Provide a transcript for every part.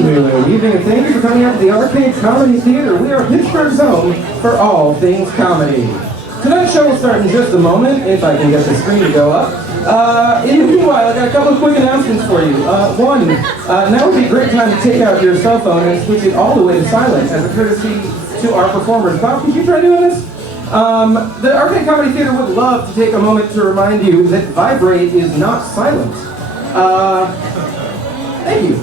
Good evening, and thank you for coming out to the Arcade Comedy Theater. We are Pittsburgh's home for all things comedy. Tonight's show will start in just a moment, if I can get the screen to go up. In the meanwhile, I've got a couple of quick announcements for you. One, now would be a great time to take out your cell phone and switch it all the way to silent as a courtesy to our performers. Bob, could you try doing this? The Arcade Comedy Theater would love to take a moment to remind you that vibrate is not silent. Thank you.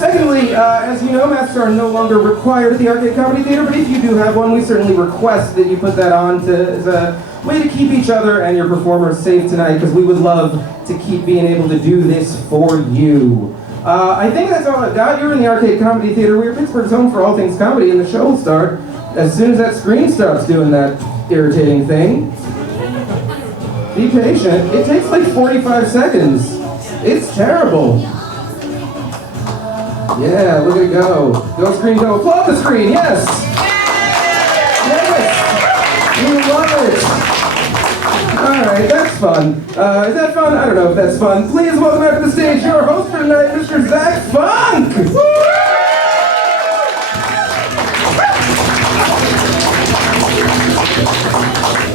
Secondly, as you know, masks are no longer required at the Arcade Comedy Theater, but if you do have one, we certainly request that you put that on as a way to keep each other and your performers safe tonight, because we would love to keep being able to do this for you. I think that's all I've got. You're in the Arcade Comedy Theater. We're Pittsburgh's home for all things comedy, and the show will start as soon as that screen stops doing that irritating thing. Be patient. It takes like 45 seconds. It's terrible. Yeah, look at it go. Go screen, go. Applaud the screen, yes! Yes! We love it! Alright, that's fun. Is that fun? I don't know if that's fun. Please welcome back to the stage your host for tonight, Mr. Zach Funk!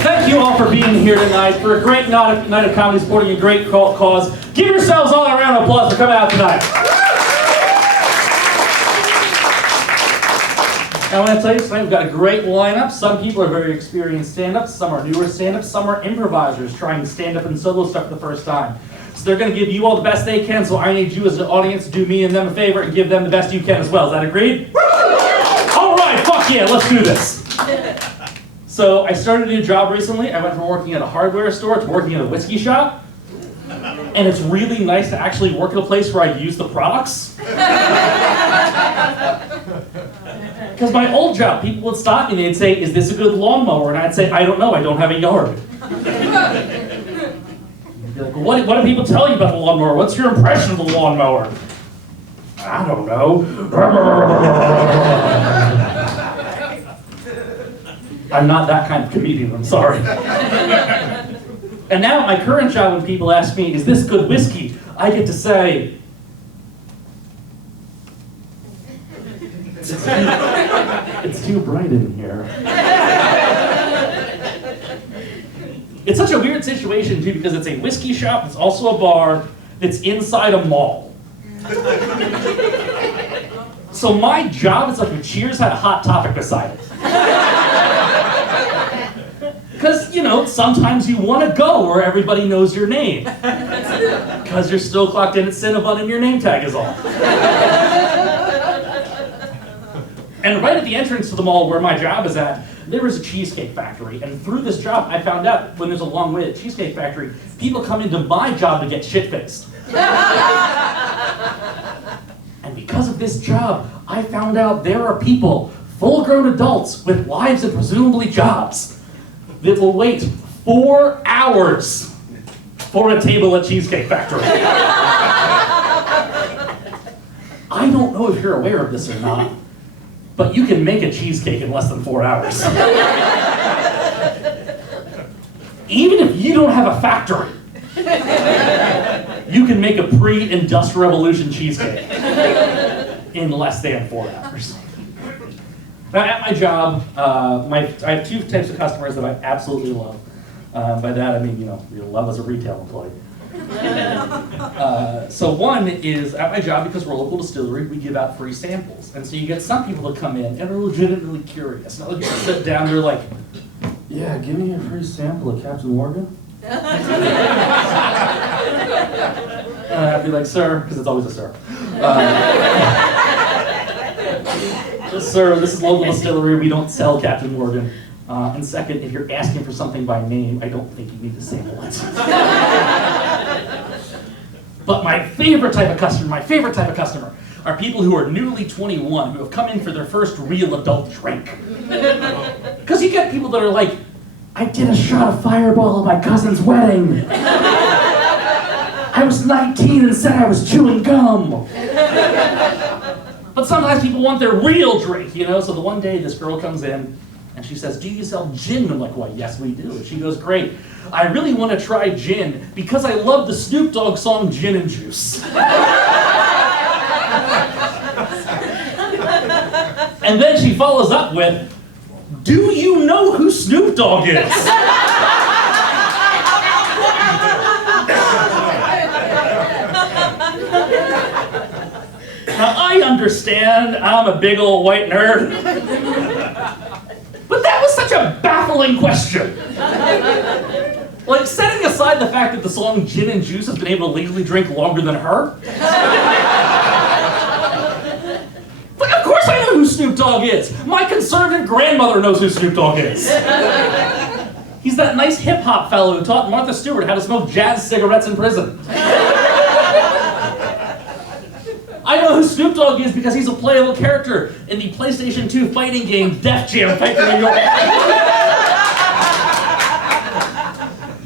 Thank you all for being here tonight for a great night of comedy supporting a great cause. Give yourselves all a round of applause for coming out tonight. I want to tell you tonight we've got a great lineup. Some people are very experienced stand-ups, some are newer stand-ups, some are improvisers trying to stand up and solo stuff for the first time. So they're going to give you all the best they can, so I need you as an audience to do me and them a favor and give them the best you can as well. Is that agreed? All right, fuck yeah, let's do this. So I started a new job recently. I went from working at a hardware store to working at a whiskey shop. And it's really nice to actually work at a place where I use the products. Because my old job, people would stop me and they'd say, "Is this a good lawnmower?" And I'd say, "I don't know, I don't have a yard." You'd be like, well, what do people tell you about the lawnmower? What's your impression of the lawnmower? I don't know. I'm not that kind of comedian, I'm sorry. And now at my current job, when people ask me, "Is this good whiskey?" I get to say, it's too bright in here. It's such a weird situation too, because it's a whiskey shop, it's also a bar, that's inside a mall. So my job is like if Cheers had a Hot Topic beside it. Because, you know, sometimes you want to go where everybody knows your name. Because you're still clocked in at Cinnabon and your name tag is off. And right at the entrance to the mall where my job is at, there is a cheesecake factory. And through this job, I found out when there's a long wait at Cheesecake Factory, people come into my job to get shit-faced. And because of this job, I found out there are people, full-grown adults with wives and presumably jobs, that will wait 4 hours for a table at Cheesecake Factory. I don't know if you're aware of this or not, but you can make a cheesecake in less than 4 hours. Even if you don't have a factory, you can make a pre-Industrial Revolution cheesecake in less than 4 hours. Now, at my job, I have 2 types of customers that I absolutely love. By that, I mean, you know, love as a retail employee. So one is, at my job, because we're a local distillery, we give out free samples. And so you get some people that come in and are legitimately curious. Now, they just sit down, they're like, "Yeah, give me a free sample of Captain Morgan." And I'd be like, "Sir," because it's always a sir. "Sir, this is local distillery, we don't sell Captain Morgan. And second, if you're asking for something by name, I don't think you need to sample it." But my favorite type of customer are people who are newly 21, who have come in for their first real adult drink. Because you get people that are like, "I did a shot of Fireball at my cousin's wedding. I was 19 and said I was chewing gum." But sometimes people want their real drink, you know? So the one day this girl comes in and she says, "Do you sell gin?" I'm like, "Why, yes, we do." And she goes, "Great. I really want to try gin because I love the Snoop Dogg song Gin and Juice." And then she follows up with, do you know who Snoop Dogg is? Now, I understand I'm a big old white nerd, but that was such a baffling question. Like, setting aside the fact that the song Gin and Juice has been able to legally drink longer than her. Like, of course I know who Snoop Dogg is. My conservative grandmother knows who Snoop Dogg is. He's that nice hip-hop fellow who taught Martha Stewart how to smoke jazz cigarettes in prison. I know who Snoop Dogg is because he's a playable character in the PlayStation 2 fighting game Def Jam Fight for New York.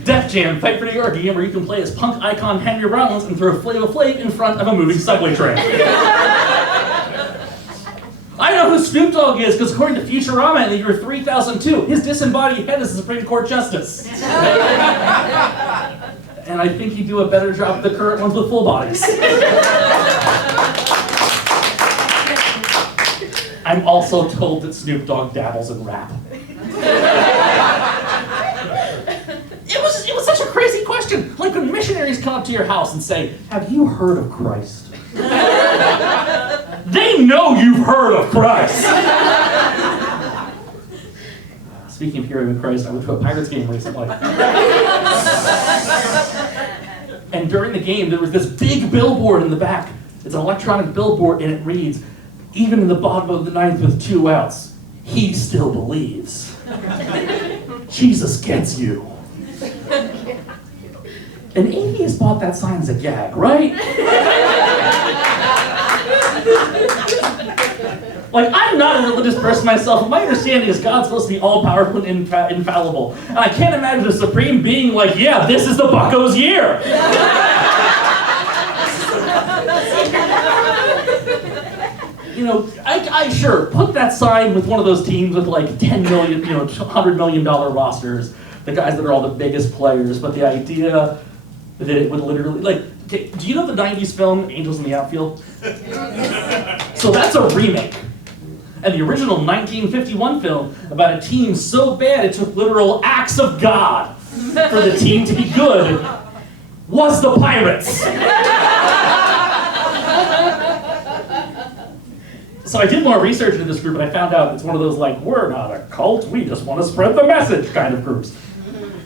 Def Jam Fight for New York, a game where you can play as punk icon Henry Rollins and throw Flavor Flav in front of a moving subway train. I know who Snoop Dogg is because according to Futurama in the year 3002, his disembodied head is the Supreme Court Justice. And I think he'd do a better job than the current ones with full bodies. I'm also told that Snoop Dogg dabbles in rap. It was such a crazy question. Like when missionaries come up to your house and say, have you heard of Christ? They know you've heard of Christ. Speaking of hearing of Christ, I went to a Pirates game recently. And during the game, there was this big billboard in the back. It's an electronic billboard, and it reads, even in the bottom of the ninth with 2 outs, he still believes. Jesus gets you. An atheist bought that sign as a gag, right? Like, I'm not a religious person myself, but my understanding is God's supposed to be all-powerful and infallible. And I can't imagine a supreme being like, yeah, this is the bucko's year. You know, I sure, put that sign with one of those teams with like 10 million, $100 million rosters, the guys that are all the biggest players, but the idea that it would literally, like, okay, do you know the 90s film, Angels in the Outfield? So that's a remake. And the original 1951 film about a team so bad it took literal acts of God for the team to be good was the Pirates. So I did more research into this group and I found out it's one of those like, we're not a cult, we just want to spread the message kind of groups.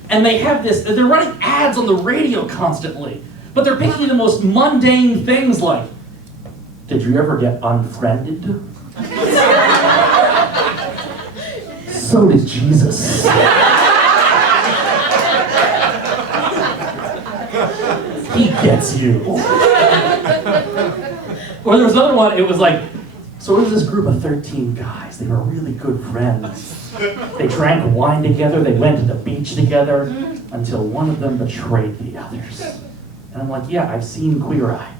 And they have this, they're running ads on the radio constantly, but they're picking the most mundane things like, did you ever get unfriended? So did Jesus. He gets you. Or there was another one, it was like, so it was this group of 13 guys. They were really good friends. They drank wine together, they went to the beach together, until one of them betrayed the others. And I'm like, yeah, I've seen Queer Eye.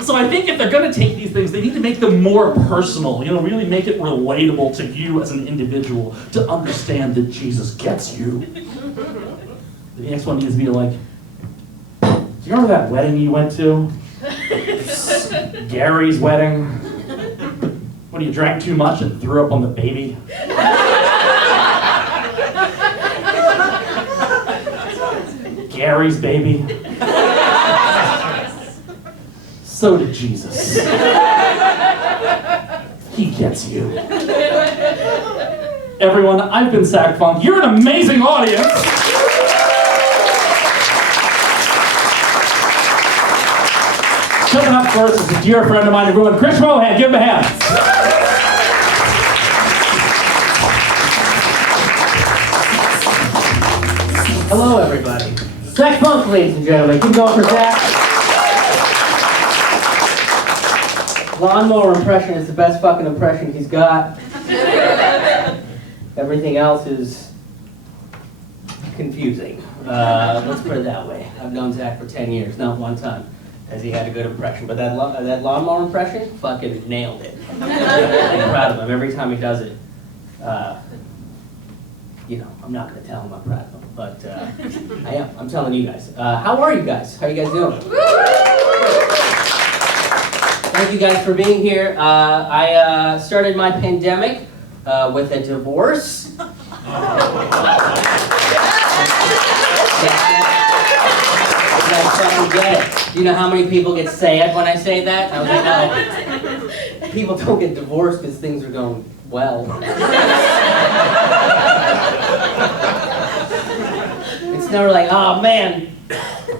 So I think if they're going to take these things, they need to make them more personal, really make it relatable to you as an individual to understand that Jesus gets you. The next one needs to be like, do you remember that wedding you went to? Gary's wedding? When you drank too much and threw up on the baby? Gary's baby? So did Jesus. He gets you. Everyone, I've been Sack Funk. You're an amazing audience. Coming up first is a dear friend of mine, everyone, Chris Rohan. Give him a hand. Hello, everybody. Sack Funk, ladies and gentlemen. Keep going for Sack. Lawnmower impression is the best fucking impression he's got. Everything else is confusing. Let's put it that way. I've known Zach for 10 years, not one time has he had a good impression. But that lawnmower impression, fucking nailed it. I'm proud of him every time he does it. you know, I'm not going to tell them I'm proud of them, but I am. I'm telling you guys. How are you guys? How are you guys doing? Thank you guys for being here. I started my pandemic with a divorce. You guys fucking get it. You know how many people get sad when I say that? I was like, oh, people don't get divorced because things are going well. It's never like, oh man,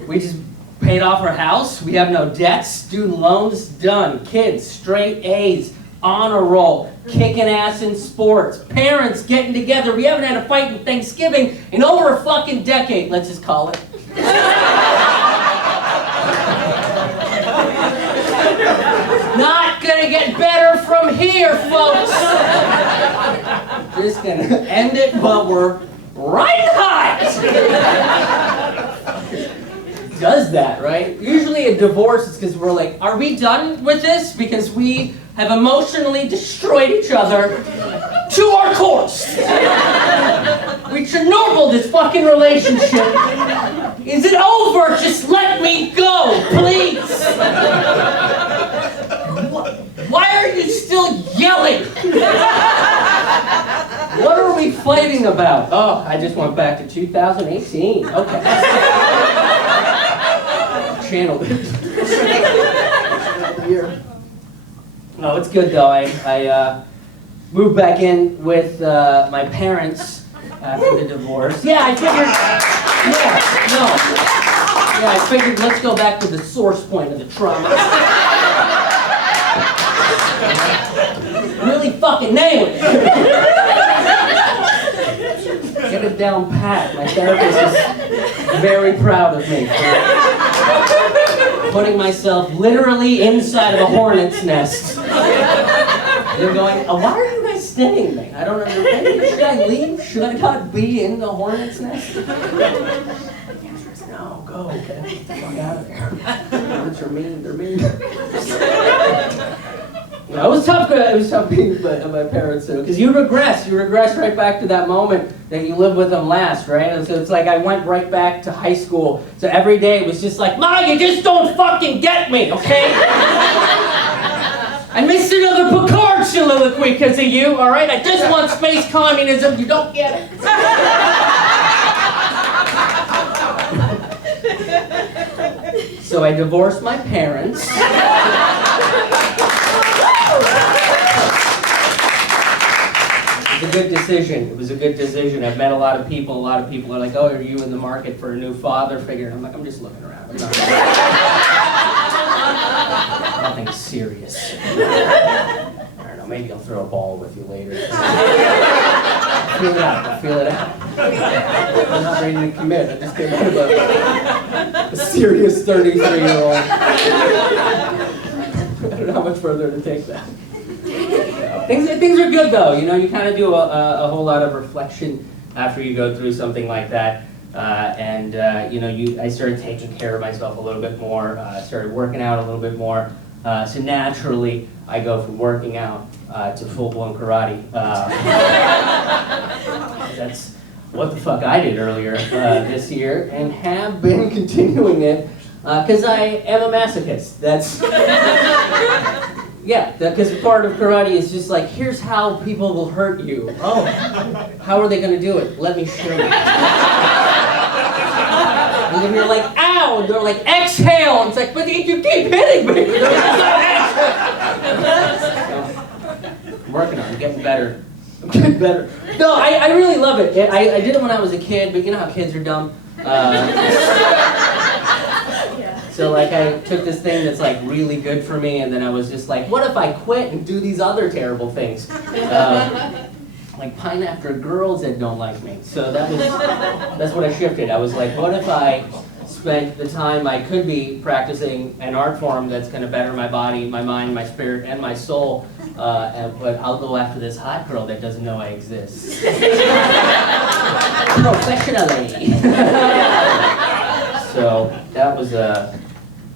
we just paid off our house, we have no debts, student loans, done, kids, straight A's, on a roll, kicking ass in sports, parents getting together. We haven't had a fight in Thanksgiving in over a fucking decade, let's just call it. Not gonna get better from here, folks. Just gonna end it while we're riding high. Does that, right? Usually a divorce is because we're like, are we done with this? Because we have emotionally destroyed each other to our cores. We Chernobyl this fucking relationship. Is it over? Just let me go, please. Why are you still yelling? What are we fighting about? Oh, I just went back to 2018. Okay. Channeled it. No, it's good though. I moved back in with my parents after the divorce. Yeah, I figured. Yeah, I figured let's go back to the source point of the trauma. Really fucking nail it. Get it down pat. My therapist is very proud of me for putting myself literally inside of a hornet's nest. They're going, oh, why are you guys staying me? I don't understand. Should I leave? Should I not be in the hornet's nest? No, go. Get the fuck out of there. Hornets are mean. They're mean. No, it was tough being my parents too, because you regress right back to that moment that you lived with them last, right? And so it's like I went right back to high school, so every day it was just like, Ma, you just don't fucking get me, okay? I missed another Picard soliloquy because of you, alright? I just want space communism, you don't get it. So I divorced my parents. It was a good decision. It was a good decision. I've met a lot of people. A lot of people are like, oh, are you in the market for a new father figure? And I'm like, I'm just looking around. I'm not nothing serious. I don't know, maybe I'll throw a ball with you later. I'll feel it out. I'm not ready to commit. I just came out of a serious 33-year-old. I don't know how much further to take that. Things are good though, you know, you kind of do a whole lot of reflection after you go through something like that. You know, I started taking care of myself a little bit more, started working out a little bit more. So naturally, I go from working out to full-blown karate. That's what the fuck I did earlier this year, and have been continuing it, because I am a masochist. That's... Yeah, because part of karate is just like, here's how people will hurt you. Oh, how are they going to do it? Let me show you. And then you're like, ow! And they're like, exhale! And it's like, but you keep hitting me! I'm working on it, I'm getting better. I'm getting better. No, I really love it. I did it when I was a kid, but you know how kids are dumb. So like I took this thing that's like really good for me, and then I was just like, what if I quit and do these other terrible things? Like pine after girls that don't like me. So that's what I shifted. I was like, what if I spent the time I could be practicing an art form that's going to better my body, my mind, my spirit, and my soul, but I'll go after this hot girl that doesn't know I exist. Professionally. So that was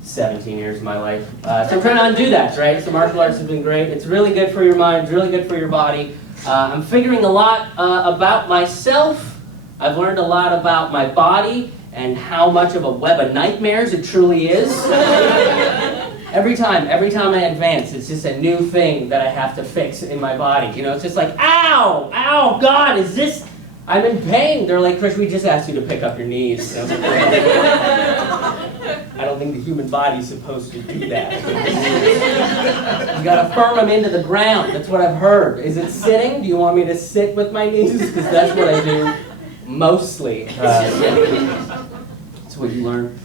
17 years of my life. So I'm trying to undo that, right? So martial arts has been great. It's really good for your mind, it's really good for your body. I'm figuring a lot about myself. I've learned a lot about my body and how much of a web of nightmares it truly is. Every time I advance, it's just a new thing that I have to fix in my body. You know, it's just like, ow, ow, God, is this, I'm in pain. They're like, Chris, we just asked you to pick up your knees. I don't think the human body's supposed to do that. You gotta firm them into the ground. That's what I've heard. Is it sitting? Do you want me to sit with my knees? Because that's what I do mostly. That's what you learn.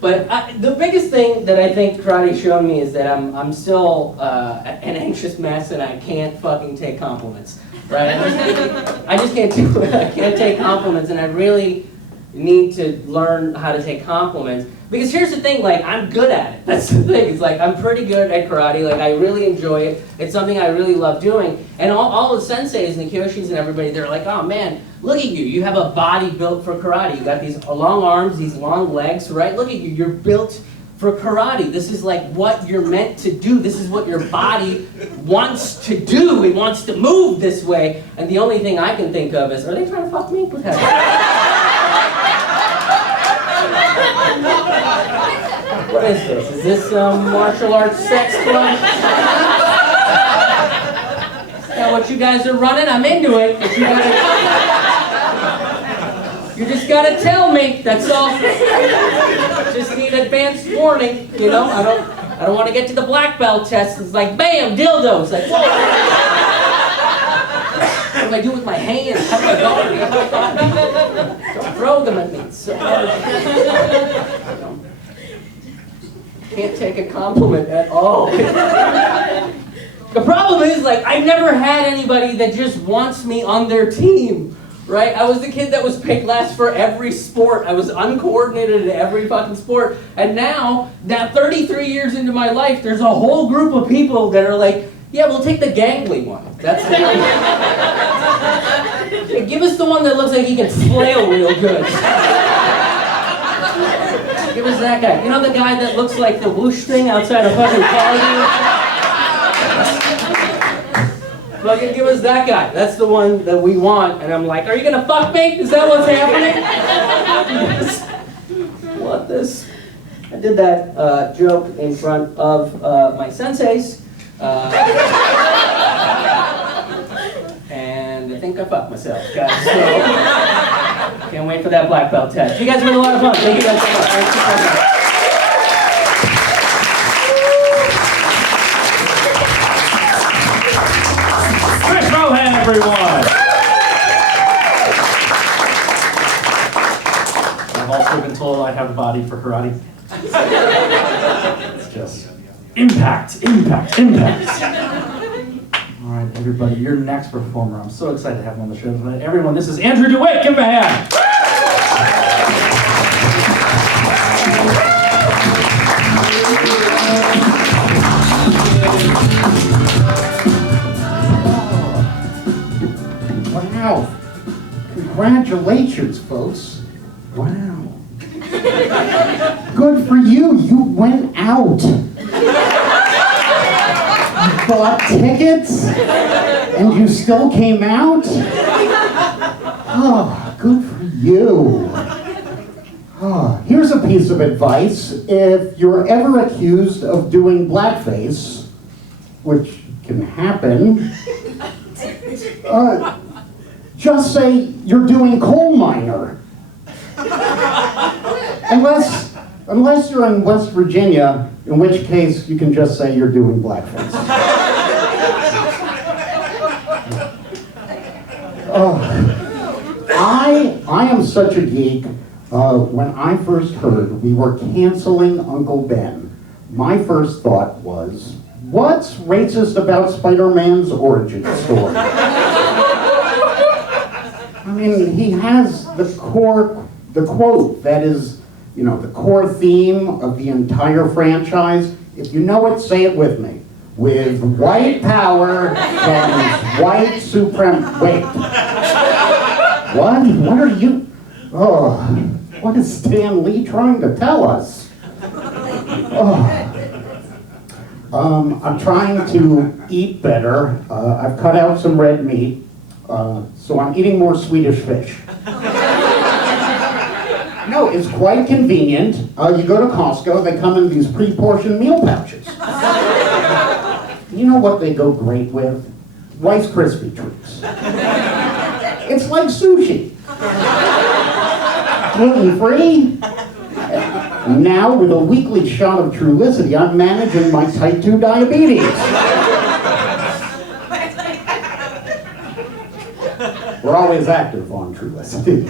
But the biggest thing that I think karate showed me is that I'm still an anxious mess and I can't fucking take compliments. Right? I just can't do it. I can't take compliments, and I really need to learn how to take compliments. Because here's the thing, like, I'm good at it. That's the thing. It's like, I'm pretty good at karate. Like, I really enjoy it. It's something I really love doing. And all the senseis and the kyoshis and everybody, they're like, oh man, look at you. You have a body built for karate. You got these long arms, these long legs, right? Look at you. You're built for karate. This is like what you're meant to do. This is what your body wants to do. It wants to move this way. And the only thing I can think of is, are they trying to fuck me? What the heck? What is this? Is this martial arts sex club? Is that what you guys are running? I'm into it. But you just gotta tell me. That's all. Just need advanced warning. You know, I don't want to get to the black belt test. It's like bam, dildo. It's like whoa. What do I do with my hands? How do I guard? Don't throw them at me. It's so hard. Can't take a compliment at all. The problem is, like, I've never had anybody that just wants me on their team, right? I was the kid that was picked last for every sport. I was uncoordinated in every fucking sport. And now 33 years into my life, there's a whole group of people that are like, yeah, we'll take the gangly one. That's the one. Yeah, give us the one that looks like he can flail real good. Give us that guy. You know the guy that looks like the whoosh thing outside a fucking car? Fucking give us that guy. That's the one that we want. And I'm like, are you gonna fuck me? Is that what's happening? What this? I did that joke in front of my senseis. And I think I fucked myself, guys. So, can't wait for that black belt test. You guys have been a lot of fun. Thank you guys so much. Thanks for coming. Chris Rohan, everyone! I've also been told I have a body for karate. It's just impact, impact, impact. All right, everybody, your next performer. I'm so excited to have him on the show tonight. Everyone, this is Andrew DeWitt. Give him a hand. Wow. Congratulations, folks. Wow. Good for you. You went out. You bought tickets and you still came out? Oh, good for you. Oh, here's a piece of advice. If you're ever accused of doing blackface, which can happen, just say you're doing coal miner. Unless you're in West Virginia, in which case you can just say you're doing blackface. I am such a geek. When I first heard we were canceling Uncle Ben, my first thought was, what's racist about Spider-Man's origin story? I mean, he has the quote that is, you know, the core theme of the entire franchise. If you know it, say it with me. With white power comes white supremacy. Wait. What? What are you? Oh, what is Stan Lee trying to tell us? Oh. I'm trying to eat better. I've cut out some red meat, so I'm eating more Swedish fish. No, it's quite convenient. You go to Costco, they come in these pre-portioned meal pouches. You know what they go great with? Rice Krispie treats. It's like sushi. Gluten-free. Now, with a weekly shot of Trulicity, I'm managing my type 2 diabetes. We're always active on Trulicity.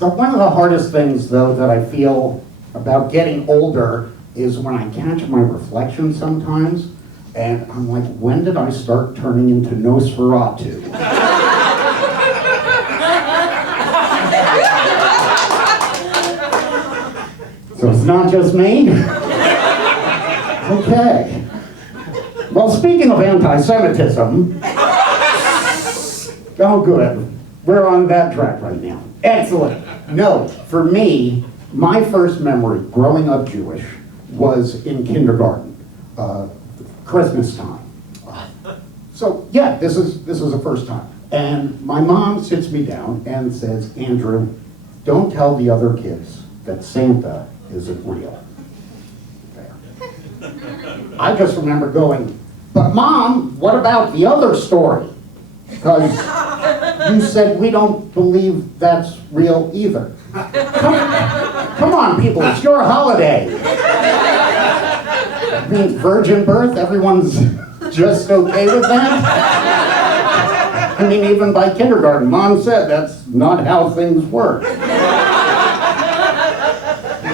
One of the hardest things, though, that I feel about getting older is when I catch my reflection sometimes, and I'm like, when did I start turning into Nosferatu? So it's not just me? Okay. Well, speaking of anti-Semitism, oh good, we're on that track right now. Excellent. No, for me, my first memory growing up Jewish was in kindergarten, Christmas time. So yeah, this is the first time. And my mom sits me down and says, Andrew, don't tell the other kids that Santa isn't real. There. I just remember going, but Mom, what about the other story? Because you said we don't believe that's real either. Come on, people, it's your holiday. I mean, virgin birth, everyone's just okay with that? I mean, even by kindergarten, Mom said that's not how things work.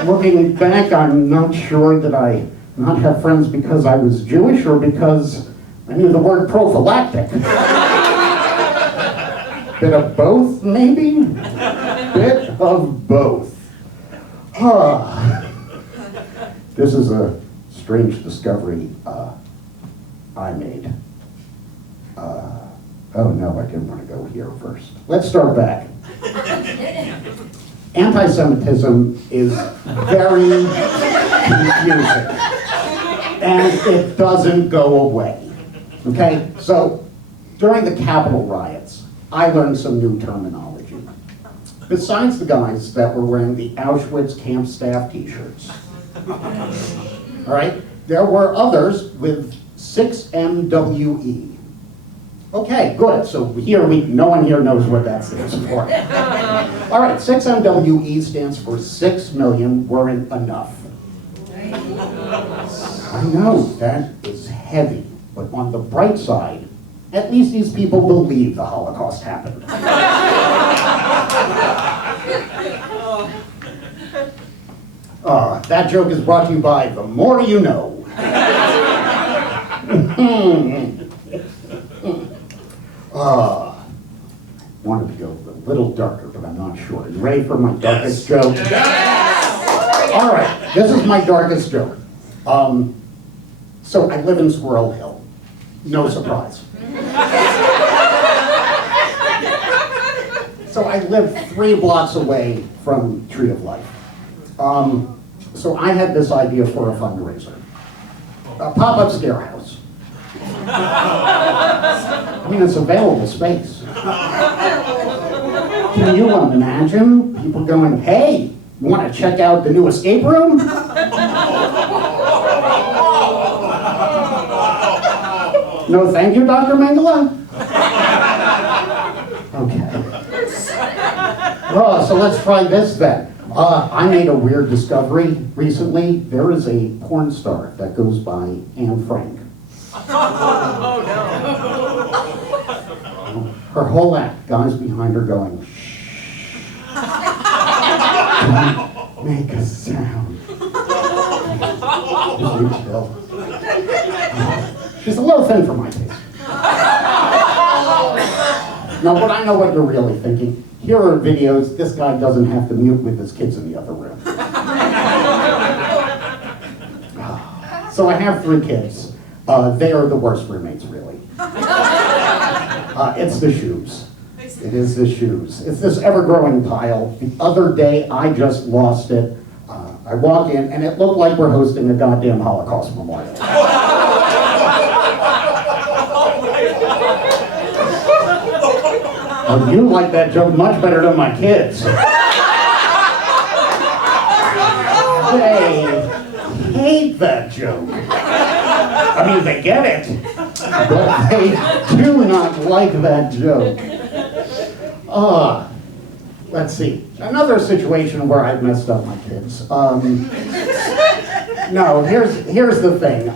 Looking back, I'm not sure that I not have friends because I was Jewish or because I knew the word prophylactic. Bit of both, maybe? Bit of both. This is a strange discovery I made. Oh no, I didn't want to go here first. Let's start back. Anti-Semitism is very confusing, and it doesn't go away. Okay, so during the Capitol riots, I learned some new terminology. Besides the guys that were wearing the Auschwitz camp staff t-shirts, all right, there were others with 6MWE. Okay, good. So here no one here knows what that stands for. All right, 6MWE stands for 6 million weren't enough. I know, that is heavy, but on the bright side, at least these people believe the Holocaust happened. That joke is brought to you by The More You Know. Wanted to go a little darker, but I'm not sure. You ready for my darkest joke? Yes! All right, this is my darkest joke. So I live in Squirrel Hill. No surprise. So I live 3 blocks away from Tree of Life. So I had this idea for a fundraiser. A pop-up scare house. I mean, it's available space. Can you imagine people going, hey, you want to check out the new escape room? No, thank you, Dr. Mengele. Okay. Oh, so let's try this then. I made a weird discovery recently. There is a porn star that goes by Anne Frank. Oh, no. Her whole act, guys behind her going, shh. Don't make a sound. Just you chill. She's a little thin for my taste. Now, but I know what you're really thinking. Here are videos. This guy doesn't have to mute with his kids in the other room. So I have 3 kids. They are the worst roommates, really. It's the shoes. It is the shoes. It's this ever-growing pile. The other day, I just lost it. I I walk in, and it looked like we're hosting a goddamn Holocaust memorial. Oh, you like that joke much better than my kids. They hate that joke. I mean, they get it, but they do not like that joke. Let's see. Another situation where I've messed up my kids. No, here's the thing.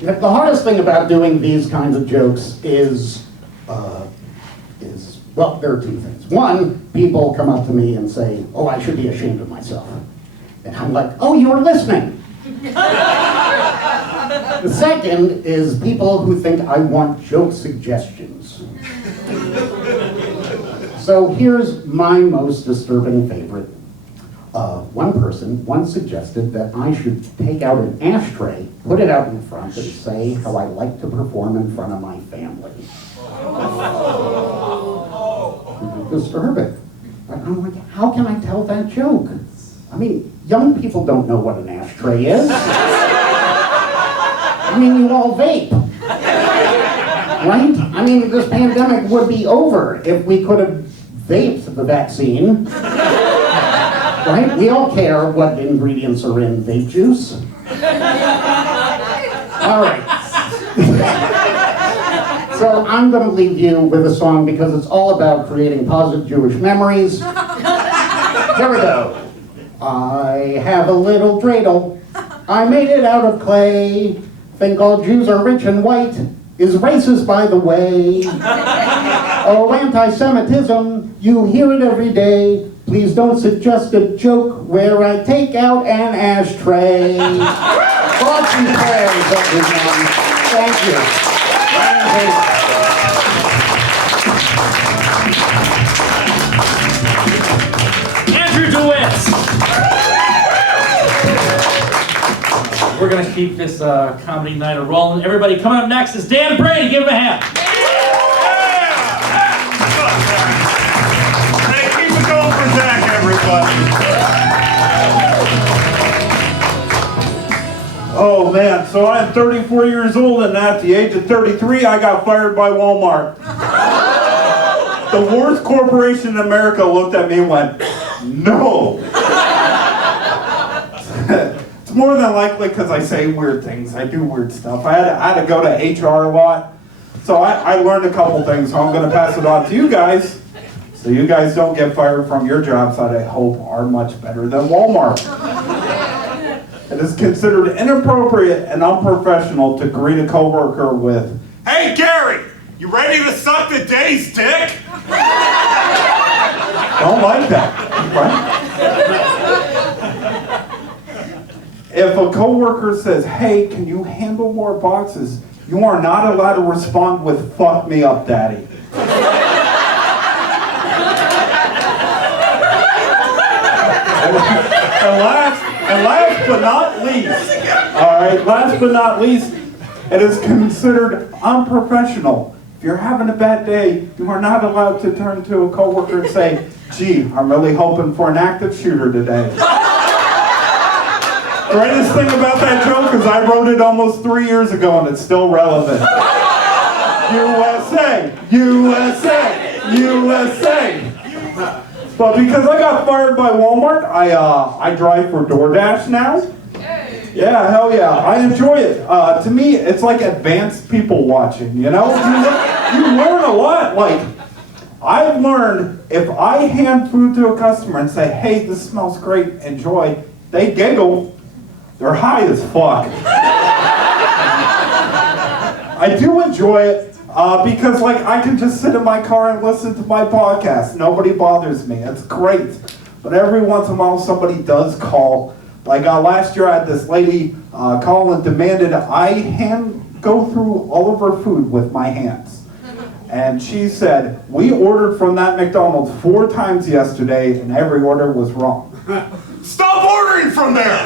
The hardest thing about doing these kinds of jokes is, well, there are two things. One, people come up to me and say, oh, I should be ashamed of myself. And I'm like, oh, you were listening. The second is people who think I want joke suggestions. So here's my most disturbing favorite. One person once suggested that I should take out an ashtray, put it out in front, and say how I like to perform in front of my family. Disturbing. But I'm like, how can I tell that joke? I mean, young people don't know what an ashtray is. I mean, you all vape. Right? I mean, this pandemic would be over if we could have vaped the vaccine. Right? We all care what ingredients are in vape juice. All right. So I'm going to leave you with a song because it's all about creating positive Jewish memories. Here we go. I have a little dreidel. I made it out of clay. Think all Jews are rich and white. Is racist, by the way. Oh, anti-Semitism, you hear it every day. Please don't suggest a joke where I take out an ashtray. Thoughts and prayers, everyone. Thank you. Andrew DeWitt. We're going to keep this comedy night rolling. Everybody coming up next is Dan Brady. Give him a hand. Hey, keep it going for Zach, everybody. Oh man, so I'm 34 years old, and at the age of 33, I got fired by Walmart. The worst corporation in America looked at me and went, no. It's more than likely because I say weird things. I do weird stuff. I had to go to HR a lot. So I learned a couple things, so I'm going to pass it on to you guys. So you guys don't get fired from your jobs that I hope are much better than Walmart. It is considered inappropriate and unprofessional to greet a coworker with, "Hey Gary, you ready to suck the day's dick?" Don't like that, right? If a coworker says, "Hey, can you handle more boxes?" you are not allowed to respond with, "Fuck me up, daddy." And last but not least, alright, last but not least, it is considered unprofessional. If you're having a bad day, you are not allowed to turn to a coworker and say, "Gee, I'm really hoping for an active shooter today." The greatest thing about that joke is I wrote it almost 3 years ago and it's still relevant. USA, USA, USA. But because I got fired by Walmart, I drive for DoorDash now. Yeah, hell yeah, I enjoy it. To me, it's like advanced people watching, you know? You learn a lot. Like, I've learned if I hand food to a customer and say, "Hey, this smells great, enjoy," they giggle. They're high as fuck. I do enjoy it. Because like I can just sit in my car and listen to my podcast. Nobody bothers me. It's great. But every once in a while somebody does call. Like last year I had this lady call and demanded I go through all of her food with my hands. And she said, "We ordered from that McDonald's 4 times yesterday and every order was wrong." Stop ordering from there!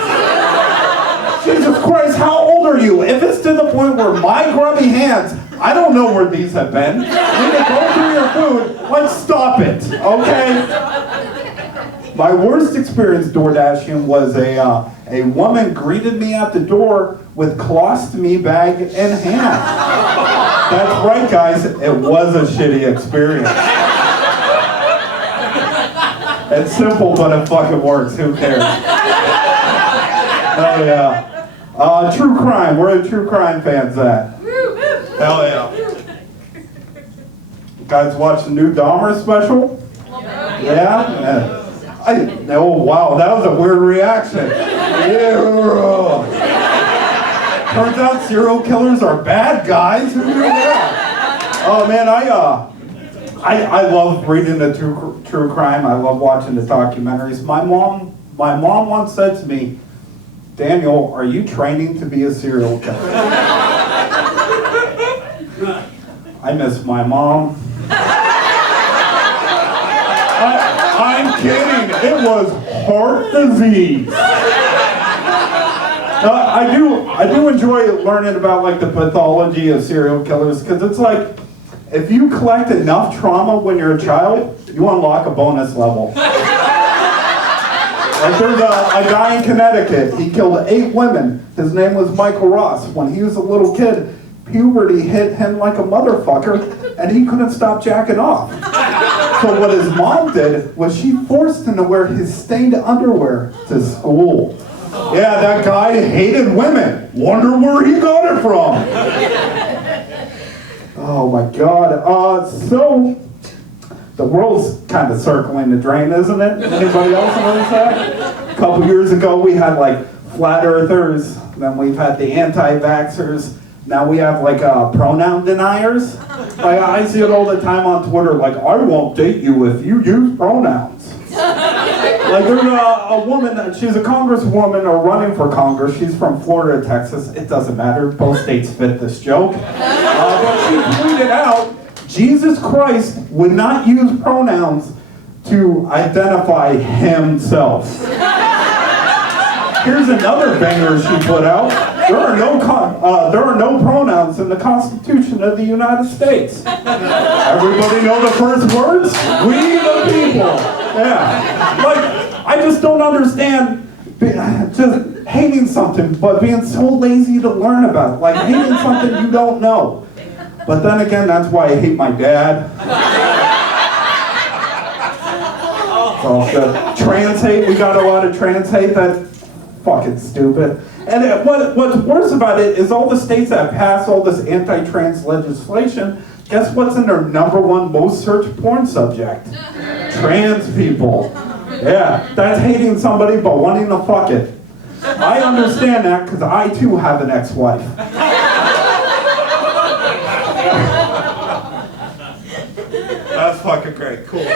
Jesus Christ, how old are you? If it's to the point where my grubby hands, I don't know where these have been. When they go through your food, like stop it, okay? My worst experience door dashing was a woman greeted me at the door with colostomy bag in hand. That's right, guys. It was a shitty experience. It's simple, but it fucking works. Who cares? Hell yeah. True crime. Where are the true crime fans at? Hell yeah. You guys watch the new Dahmer special? Yeah? Oh, wow, that was a weird reaction. Yeah. Turns out serial killers are bad guys. Who knew that? Oh man, I love reading the true crime. I love watching the documentaries. My mom once said to me, "Daniel, are you training to be a serial killer?" I miss my mom. I'm kidding. It was heart disease. I do enjoy learning about like the pathology of serial killers, because it's like if you collect enough trauma when you're a child, you unlock a bonus level. Like there's a guy in Connecticut. He killed 8 women. His name was Michael Ross. When he was a little kid, puberty hit him like a motherfucker, and he couldn't stop jacking off. So what his mom did was she forced him to wear his stained underwear to school. Yeah, that guy hated women. Wonder where he got it from. Oh my God. So the world's kind of circling the drain, isn't it? Anybody else notice that? A couple years ago we had like flat earthers, then we've had the anti-vaxxers. Now we have like pronoun deniers. Like I see it all the time on Twitter, like, I won't date you if you use pronouns. Like there's a woman, she's a congresswoman or running for Congress. She's from Florida, Texas. It doesn't matter, both states fit this joke. But she tweeted out, Jesus Christ would not use pronouns to identify himself. Here's another banger she put out. There are no pronouns in the Constitution of the United States. Everybody know the first words? We the people. Yeah. Like, I just don't understand just hating something, but being so lazy to learn about it. Like hating something you don't know. But then again, that's why I hate my dad. It's all good. Trans hate, we got a lot of trans hate. That's fucking stupid. And what's worse about it is all the states that pass all this anti-trans legislation, guess what's in their #1 most searched porn subject? Trans people. Yeah, that's hating somebody but wanting to fuck it. I understand that because I too have an ex-wife. That's fucking great. Cool.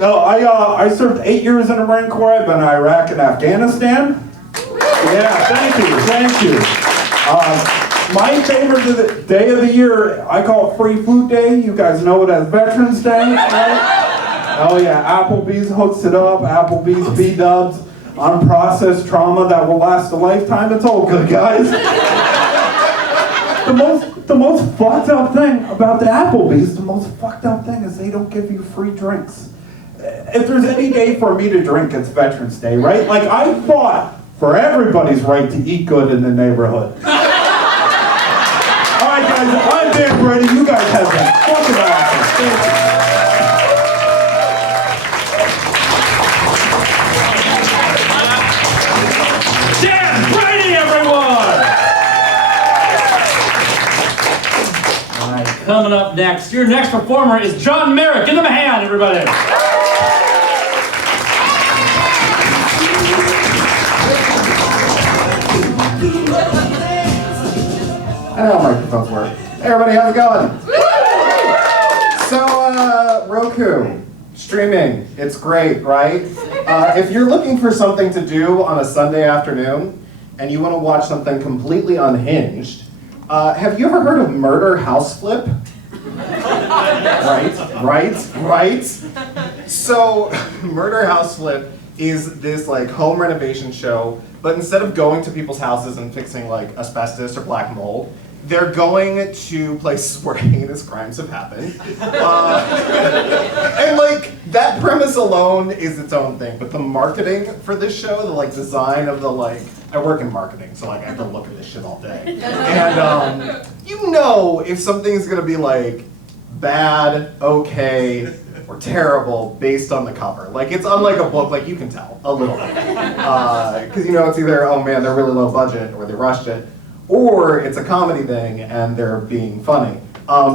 No, I served 8 years in the Marine Corps. I've been in Iraq and Afghanistan. Yeah, thank you. My favorite day of the year, I call it Free Food Day. You guys know it as Veterans Day, right? Oh yeah, Applebee's hooks it up. Applebee's B-dubs, unprocessed trauma that will last a lifetime. It's all good, guys. The most fucked up thing about the Applebee's, the most fucked up thing is they don't give you free drinks. If there's any day for me to drink, it's Veterans Day, right? Like, I fought for everybody's right to eat good in the neighborhood. All right, guys, I'm Dan Brady. You guys have been fucking awesome. Thank you. Dan Brady, everyone! All right, coming up next, your next performer is John Merrick. Give him a hand, everybody. I know how microphones work. Hey everybody, how's it going? So, Roku, streaming, it's great, right? If you're looking for something to do on a Sunday afternoon, and you want to watch something completely unhinged, have you ever heard of Murder House Flip? Right. So, Murder House Flip is this like home renovation show, but instead of going to people's houses and fixing like asbestos or black mold, they're going to places where heinous crimes have happened. And like, that premise alone is its own thing, but the marketing for this show, the like design of the like, I work in marketing, so like I have to look at this shit all day. And you know if something's gonna be like bad, okay, or terrible based on the cover. Like it's unlike a book, like you can tell a little bit. Because you know it's either, oh man, they're really low budget, or they rushed it, or it's a comedy thing and they're being funny.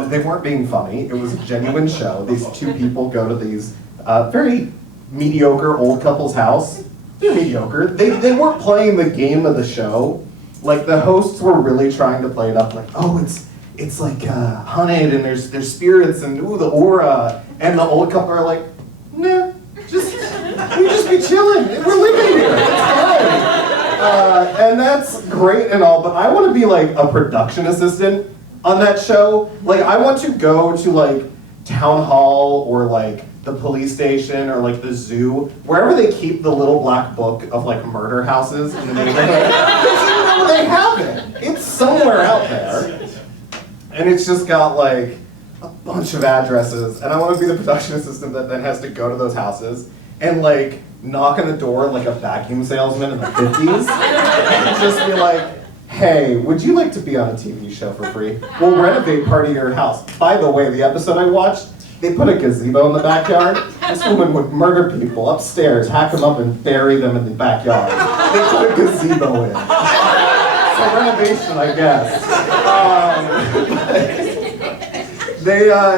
They weren't being funny, it was a genuine show. These two people go to these very mediocre old couple's house. They're mediocre. They weren't playing the game of the show. Like the hosts were really trying to play it up like, oh, it's like hunted and there's spirits and ooh, the aura. And the old couple are like, nah, we just be chilling. We're living here. It's fine. And that's great and all, but I want to be like a production assistant on that show. Like I want to go to like town hall or like the police station or like the zoo, wherever they keep the little black book of like murder houses in the neighborhood. Because you know they have it. It's somewhere out there. And it's just got like a bunch of addresses. And I want to be the production assistant that then has to go to those houses and like knock on the door like a vacuum salesman in the 50s. And just be like, hey, would you like to be on a TV show for free? We'll renovate part of your house. By the way, the episode I watched, they put a gazebo in the backyard. This woman would murder people upstairs, hack them up, and bury them in the backyard. They put a gazebo in. So renovation, I guess.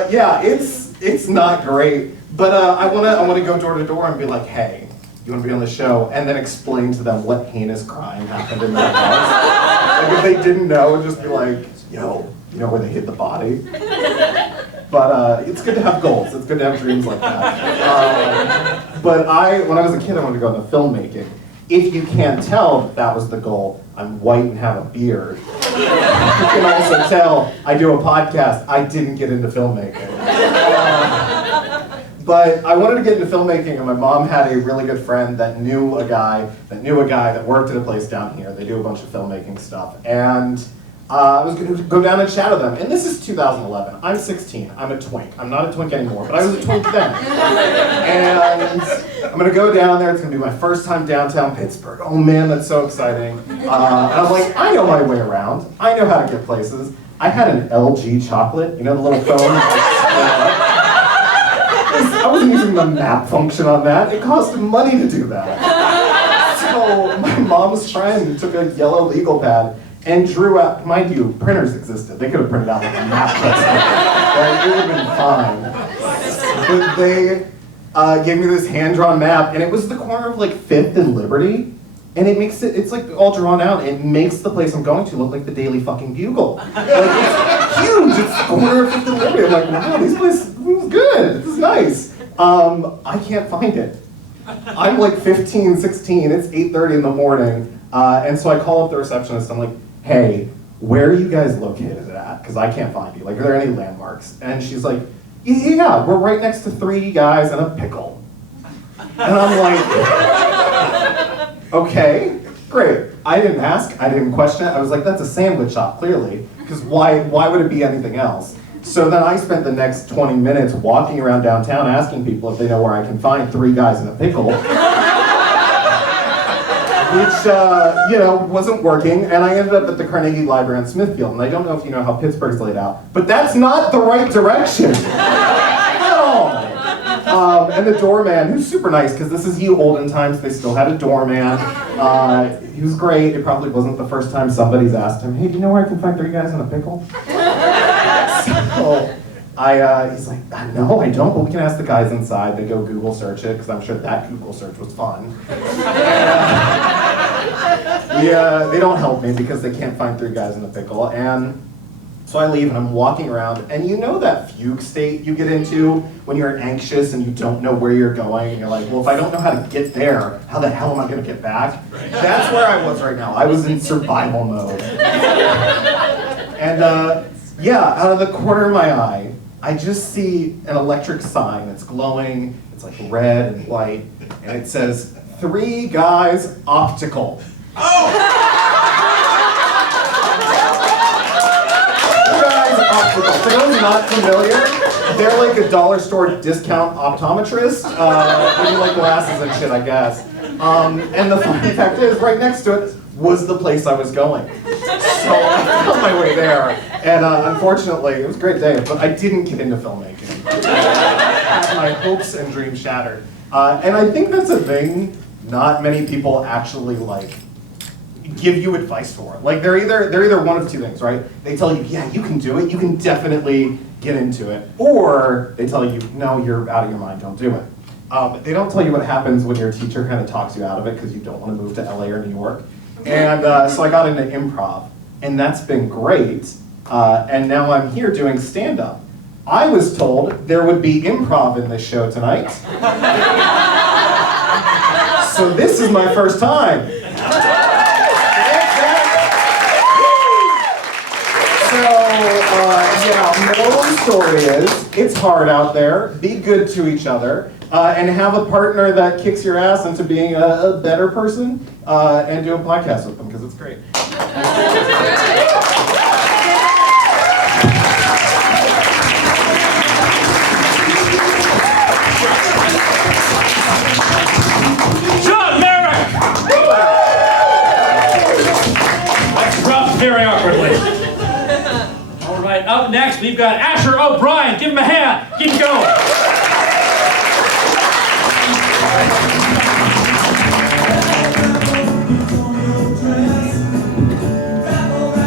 Yeah, it's not great. But I wanna go door to door and be like, hey, you wanna be on the show? And then explain to them what heinous crime happened in their house. Like if they didn't know, just be like, yo, you know where they hid the body? But it's good to have goals. It's good to have dreams like that. But when I was a kid, I wanted to go into filmmaking. If you can't tell that was the goal, I'm white and have a beard. You can also tell I do a podcast. I didn't get into filmmaking. But I wanted to get into filmmaking, and my mom had a really good friend that knew a guy that worked at a place down here. They do a bunch of filmmaking stuff. And I was going to go down and shadow them. And this is 2011. I'm 16. I'm a twink. I'm not a twink anymore, but I was a twink then. And I'm going to go down there. It's going to be my first time downtown Pittsburgh. Oh man, that's so exciting. And I'm like, I know my way around. I know how to get places. I had an LG chocolate, you know, the little phone. I wasn't using the map function on that. It cost money to do that. So my mom's friend took a yellow legal pad and drew out, mind you, printers existed. They could have printed out like a map. Right? It would have been fine. But they gave me this hand-drawn map, and it was the corner of like 5th and Liberty. And it's like all drawn out. It makes the place I'm going to look like the Daily fucking Bugle. Like, it's huge. It's the corner of 5th and Liberty. I'm like, wow, this place is good. This is nice. I can't find it. I'm like 15, 16. It's 8:30 in the morning. And so I call up the receptionist. I'm like, hey, where are you guys located at? Because I can't find you. Like, are there any landmarks? And she's like, yeah, we're right next to 3 guys and a pickle. And I'm like, okay, great. I didn't ask, I didn't question it. I was like, that's a sandwich shop, clearly. Because why would it be anything else? So then I spent the next 20 minutes walking around downtown asking people if they know where I can find 3 guys in a pickle. Which, wasn't working, and I ended up at the Carnegie Library in Smithfield, and I don't know if you know how Pittsburgh's laid out, but that's not the right direction at all. And the doorman, who's super nice, because this is olden times, they still had a doorman. He was great. It probably wasn't the first time somebody's asked him, hey, do you know where I can find 3 guys in a pickle? So he's like, no, I don't, but we can ask the guys inside. They go Google search it, because I'm sure that Google search was fun. They don't help me because they can't find 3 guys in a pickle. And so I leave and I'm walking around, and you know that fugue state you get into when you're anxious and you don't know where you're going, and you're like, well, if I don't know how to get there, how the hell am I going to get back? That's where I was right now. I was in survival mode. And out of the corner of my eye, I just see an electric sign that's glowing. It's like red and white, and it says, 3 guys optical. Oh! For those not familiar, they're like a dollar store discount optometrist. They do like glasses and shit, I guess. And the funny fact is, right next to it was the place I was going. So I found my way there, and unfortunately, it was a great day, but I didn't get into filmmaking. Had my hopes and dreams shattered. And I think that's a thing not many people actually like give you advice for. Like they're either one of two things, right? They tell you, yeah, you can do it, you can definitely get into it, or they tell you, no, you're out of your mind, don't do it. They don't tell you what happens when your teacher kind of talks you out of it because you don't want to move to LA or New York. And so I got into improv, and that's been great. And now I'm here doing stand-up. I was told there would be improv in this show tonight. So this is my first time. Yeah, moral of the story is, it's hard out there, be good to each other, and have a partner that kicks your ass into being a better person, and do a podcast with them, because it's great. John Merrick! That's rough, very awkwardly. All right, up next we've got Asher O'Brien. Give him a hand. Keep going.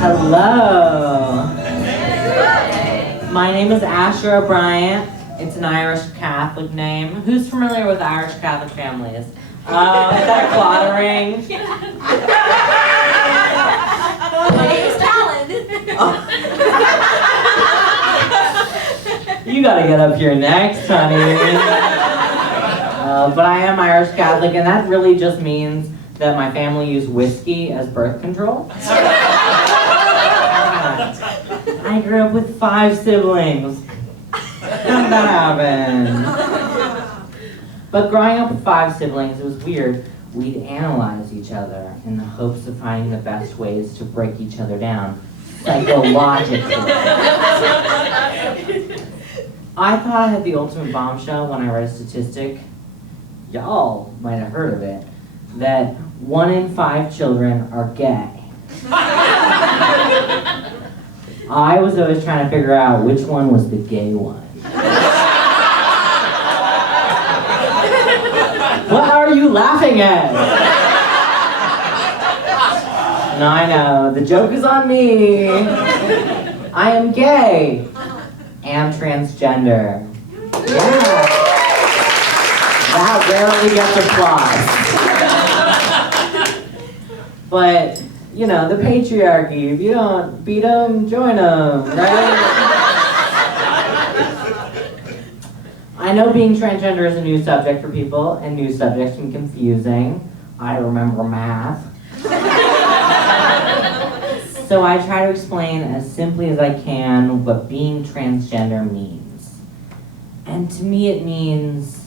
Hello. My name is Asher O'Brien. It's an Irish Catholic name. Who's familiar with Irish Catholic families? Is that a clottering? My name is Talon. You gotta get up here next, honey. But I am Irish Catholic, and that really just means that my family used whiskey as birth control. I grew up with 5 siblings. How did that happen? But growing up with 5 siblings, it was weird. We'd analyze each other in the hopes of finding the best ways to break each other down psychologically. I thought I had the ultimate bombshell when I read a statistic. Y'all might have heard of it. That 1 in 5 children are gay. I was always trying to figure out which one was the gay one. What are you laughing at? No, I know, the joke is on me. I am gay and transgender. Yeah. That rarely gets applause. But, you know, the patriarchy, if you don't beat them, join them, right? I know being transgender is a new subject for people, and new subjects can be confusing. I remember math. So I try to explain as simply as I can what being transgender means. And to me it means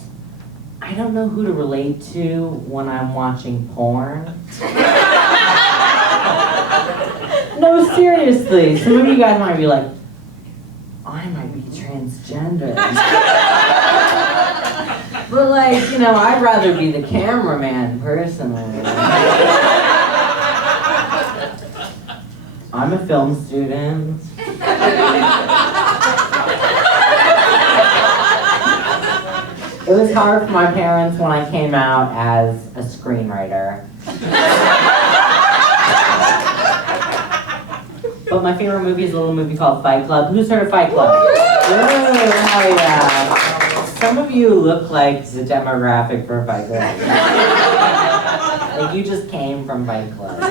I don't know who to relate to when I'm watching porn. No, seriously. Some of you guys might be like, I might be transgender. But like, you know, I'd rather be the cameraman personally. I'm a film student. It was hard for my parents when I came out as a screenwriter. But my favorite movie is a little movie called Fight Club. Who's heard of Fight Club? Ooh, hell yeah. Some of you look like the demographic for Fight Club. Like you just came from Fight Club.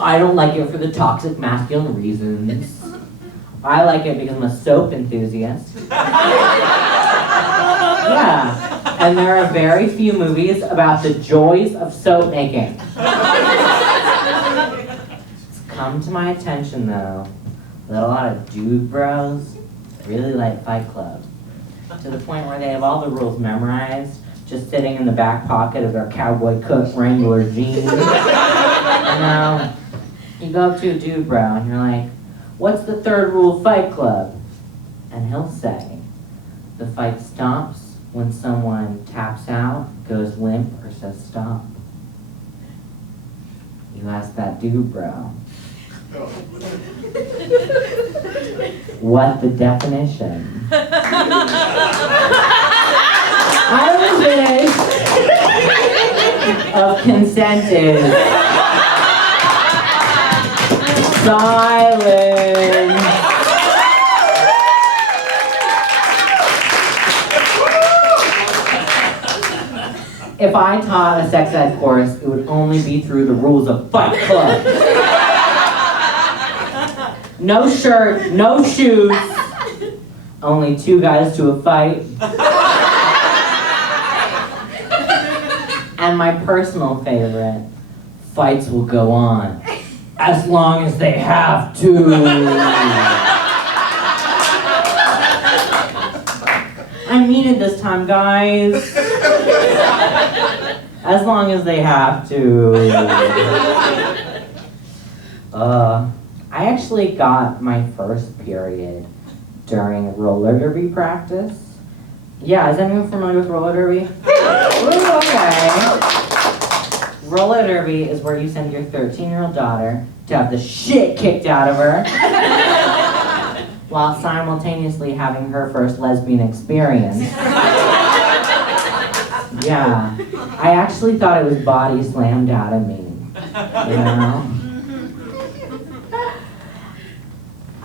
I don't like it for the toxic masculine reasons. I like it because I'm a soap enthusiast. Yeah, and there are very few movies about the joys of soap making. It's come to my attention though that a lot of dude bros really like Fight Club. To the point where they have all the rules memorized, just sitting in the back pocket of their cowboy cut Wrangler jeans. You know, you go up to a dude bro and you're like, what's the third rule of Fight Club? And he'll say, the fight stops when someone taps out, goes limp, or says stop. You ask that dude, bro. What the definition? I was of consent is silence. If I taught a sex ed course, it would only be through the rules of Fight Club. No shirt, no shoes, only 2 guys to a fight. And my personal favorite, fights will go on as long as they have to. I mean it this time, guys. As long as they have to. I actually got my first period during roller derby practice. Yeah, is anyone familiar with roller derby? Ooh, okay. Roller derby is where you send your 13-year-old daughter to have the shit kicked out of her while simultaneously having her first lesbian experience. Yeah, I actually thought it was body slammed out of me, you know?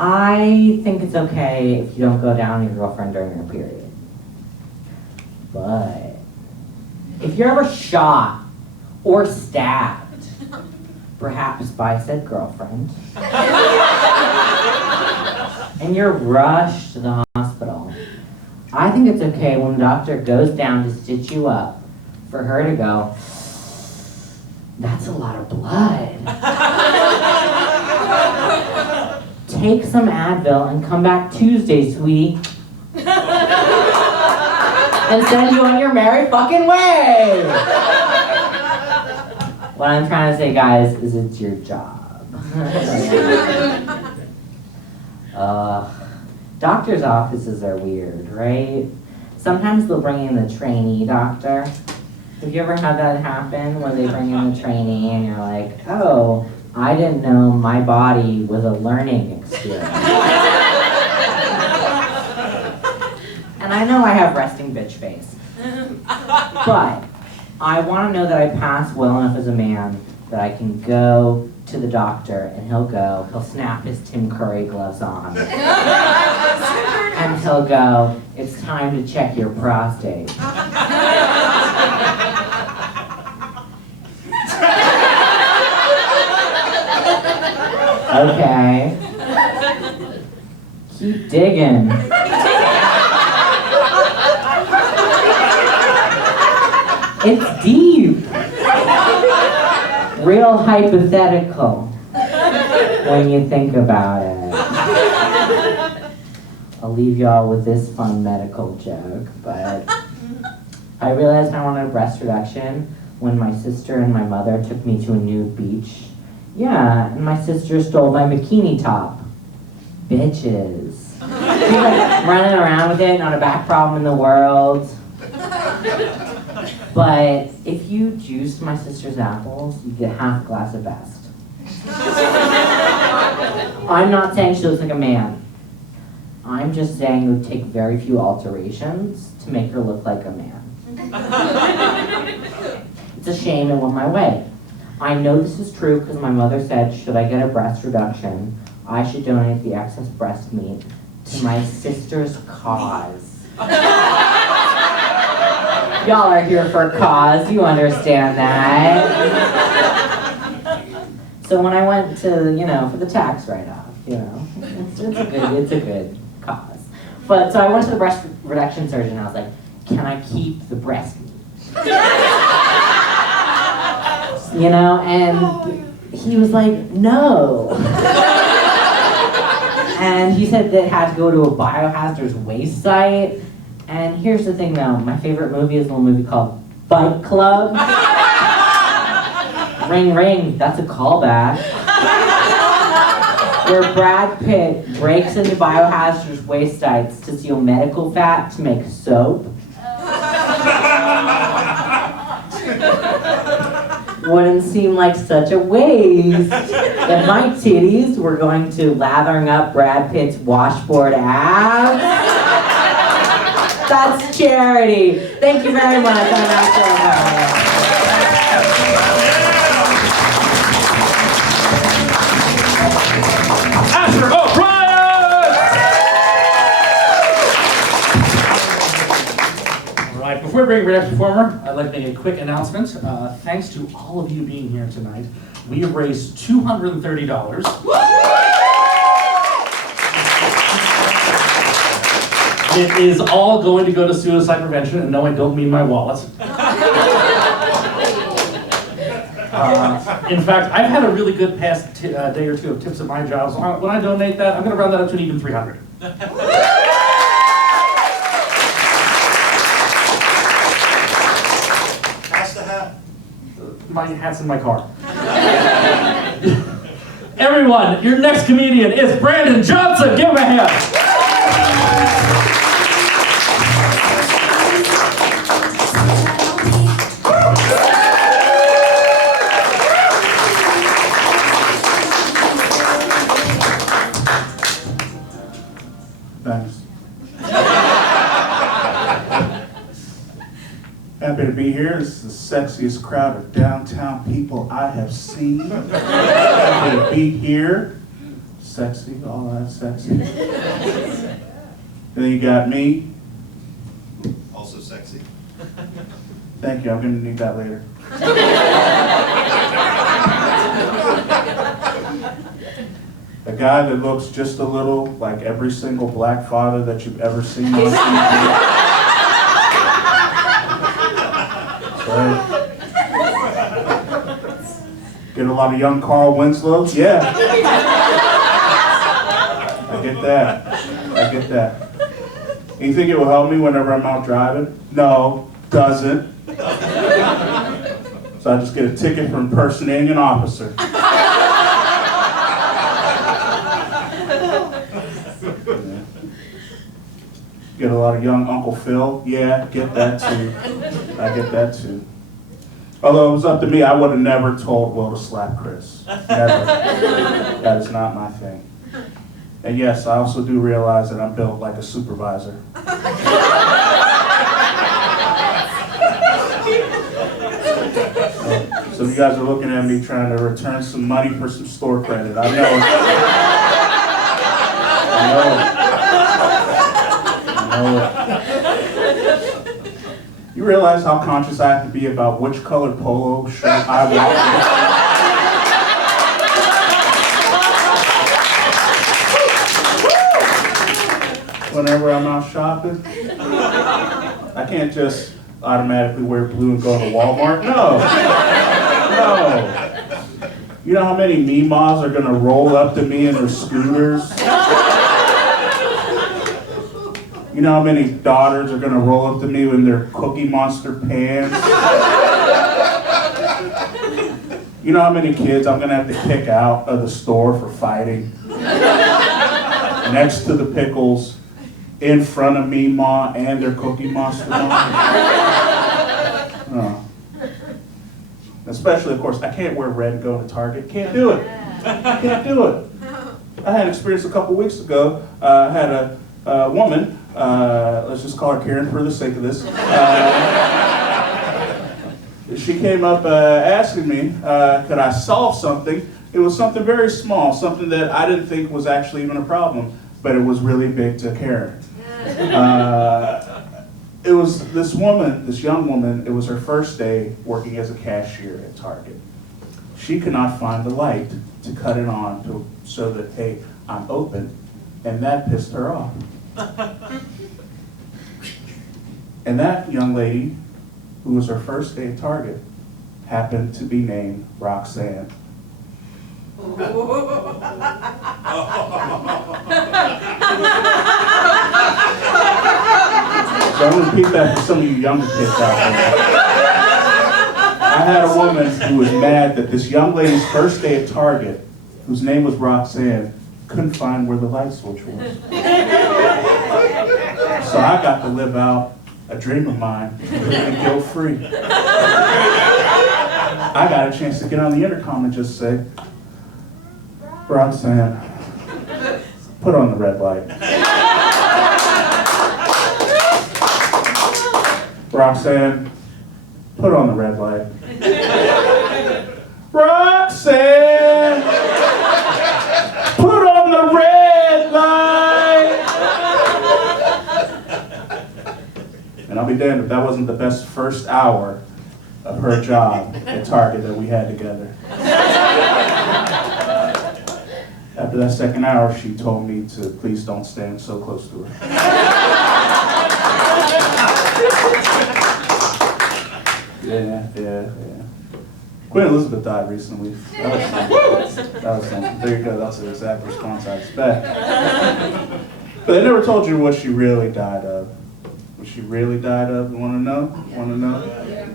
I think it's okay if you don't go down on your girlfriend during your period. But if you're ever shot or stabbed, perhaps by said girlfriend, and you're rushed to the hospital, I think it's okay when the doctor goes down to stitch you up for her to go, that's a lot of blood. Take some Advil and come back Tuesday, sweetie. And send you on your merry fucking way. What I'm trying to say, guys, is it's your job. Doctors' offices are weird, right? Sometimes they'll bring in the trainee doctor. Have you ever had that happen, where they bring in the trainee and you're like, oh, I didn't know my body was a learning experience. And I know I have resting bitch face. But I want to know that I pass well enough as a man that I can go to the doctor and he'll snap his Tim Curry gloves on. And he'll go, it's time to check your prostate. Okay. Keep digging. It's deep. Real hypothetical when you think about it. I'll leave y'all with this fun medical joke, but I realized I wanted a breast reduction when my sister and my mother took me to a nude beach. Yeah, and my sister stole my bikini top. Bitches. She's like running around with it, not a back problem in the world. But if you juiced my sister's apples, you get half a glass of best. I'm not saying she looks like a man. I'm just saying it would take very few alterations to make her look like a man. It's a shame it went my way. I know this is true because my mother said, should I get a breast reduction, I should donate the excess breast meat to my sister's cause. Y'all are here for a cause, you understand that. So when I went to, for the tax write-off, it's a good cause. But so I went to the breast reduction surgeon and I was like, can I keep the breast meat? And he was like, no. And he said that it had to go to a biohazardous waste site. And here's the thing though, my favorite movie is a little movie called Fight Club. Ring ring, that's a callback. where Brad Pitt breaks into biohazardous waste sites to steal medical fat to make soap. Wouldn't seem like such a waste if my titties were going to lathering up Brad Pitt's washboard abs. That's charity. Thank you very much. I'm Master O'Brien. Asher O'Brien! All right, before we bring our next performer, I'd like to make a quick announcement. Thanks to all of you being here tonight, we have raised $230. It is all going to go to suicide prevention, and no, I don't mean my wallet. In fact, I've had a really good past day or two of tips at my job, so when I donate that, I'm going to round that up to an even 300. Pass the hat. My hat's in my car. Everyone, your next comedian is Brandon Johnson. Give him a hand. Thanks. Happy to be here. This is the sexiest crowd of downtown people I have seen. Happy to be here. Sexy, all that sexy. And then you got me. Also sexy. Thank you, I'm gonna need that later. A guy that looks just a little like every single black father that you've ever seen on TV. Right. Get a lot of young Carl Winslows? Yeah. I get that. I get that. And you think it will help me whenever I'm out driving? No, doesn't. So I just get a ticket for impersonating an officer. Get a lot of young Uncle Phil? Yeah, get that too. I get that too. Although it was up to me, I would have never told Will to slap Chris. Never. That is not my thing. And yes, I also do realize that I'm built like a supervisor. So you guys are looking at me trying to return some money for some store credit. I know. You realize how conscious I have to be about which color polo shirt I want. Whenever I'm out shopping, I can't just automatically wear blue and go to Walmart. No. You know how many Meemaws are gonna roll up to me in their scooters? You know how many daughters are going to roll up to me in their Cookie Monster pants? You know how many kids I'm going to have to kick out of the store for fighting? Next to the pickles, in front of me, Ma, and their Cookie Monster mom. Oh. Especially, of course, I can't wear red and go to Target. Can't do it. Can't do it. I had an experience a couple weeks ago. I had a woman. Let's just call her Karen for the sake of this. She came up asking me, could I solve something? It was something very small, something that I didn't think was actually even a problem, but it was really big to Karen. It was this woman, this young woman, it was her first day working as a cashier at Target. She could not find the light to cut it on so that, hey, I'm open, and that pissed her off. And that young lady, who was her first day at Target, happened to be named Roxanne. So I'm going to repeat that for some of you younger kids out there. I had a woman who was mad that this young lady's first day at Target, whose name was Roxanne, couldn't find where the light switch was. So I got to live out a dream of mine, completely guilt-free. I got a chance to get on the intercom and just say, Roxanne, put on the red light. Roxanne, put on the red light. Roxanne, put on the red light. And I'll be damned if that wasn't the best first hour of her job at Target that we had together. After that second hour, she told me to please don't stand so close to her. Yeah. Queen Elizabeth died recently. That was something. There you go, that's the exact response I expect. But they never told you what she really died of. What she really died of, you wanna know? Wanna know? Yeah.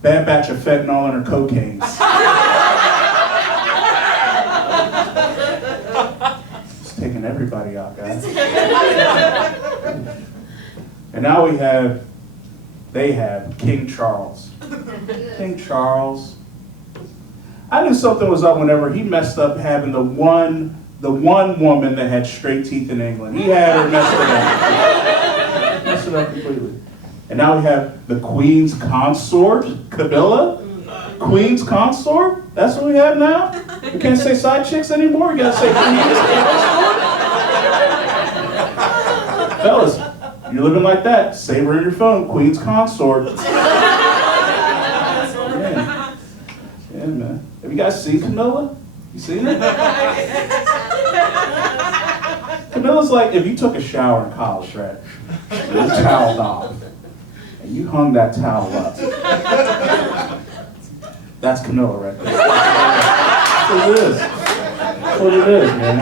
Bad batch of fentanyl in her cocaine. It's taking everybody out, guys. And now they have King Charles. King Charles. I knew something was up whenever he messed up having the one woman that had straight teeth in England. He had her messed it up completely. And now we have the Queen's consort, Camilla. Queen's consort? That's what we have now? We can't say side chicks anymore? We gotta say Queen's consort? Fellas, you're living like that. Save her in your phone, Queen's consort. Yeah, man. Have you guys seen Camilla? You seen her? Camilla's like if you took a shower in college, right? You toweled off, and you hung that towel up. That's Camilla right there. That's what it is. That's what it is, man.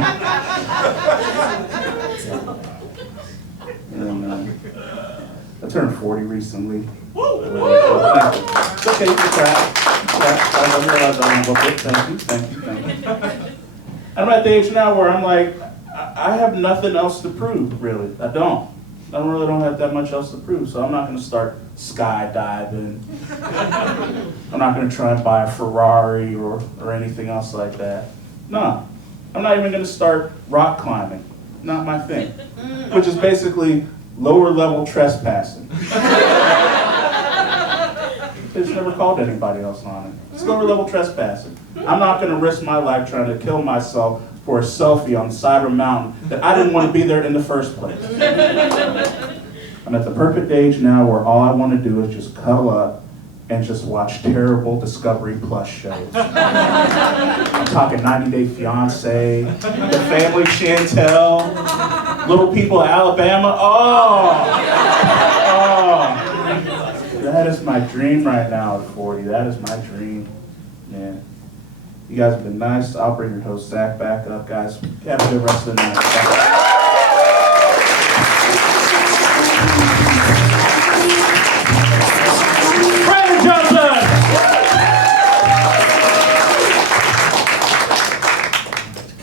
And, I turned 40 recently. It's okay, you can clap. Thank you. I'm at the age now where I'm like, I have nothing else to prove, really. I really don't have that much else to prove, so I'm not going to start skydiving. I'm not going to try and buy a Ferrari or anything else like that. No, I'm not even going to start rock climbing. Not my thing. Which is basically lower level trespassing. They just never called anybody else on it. It's lower level trespassing. I'm not going to risk my life trying to kill myself for a selfie on the side of a mountain that I didn't want to be there in the first place. I'm at the perfect age now where all I want to do is just cuddle up and just watch terrible Discovery Plus shows. I'm talking 90 Day Fiancé, The Family Chantel, Little People Alabama. Oh! That is my dream right now at 40. That is my dream. Yeah. You guys have been nice. I'll bring your host, Zach, back up, guys. Have a good rest of the night. Brandon Johnson!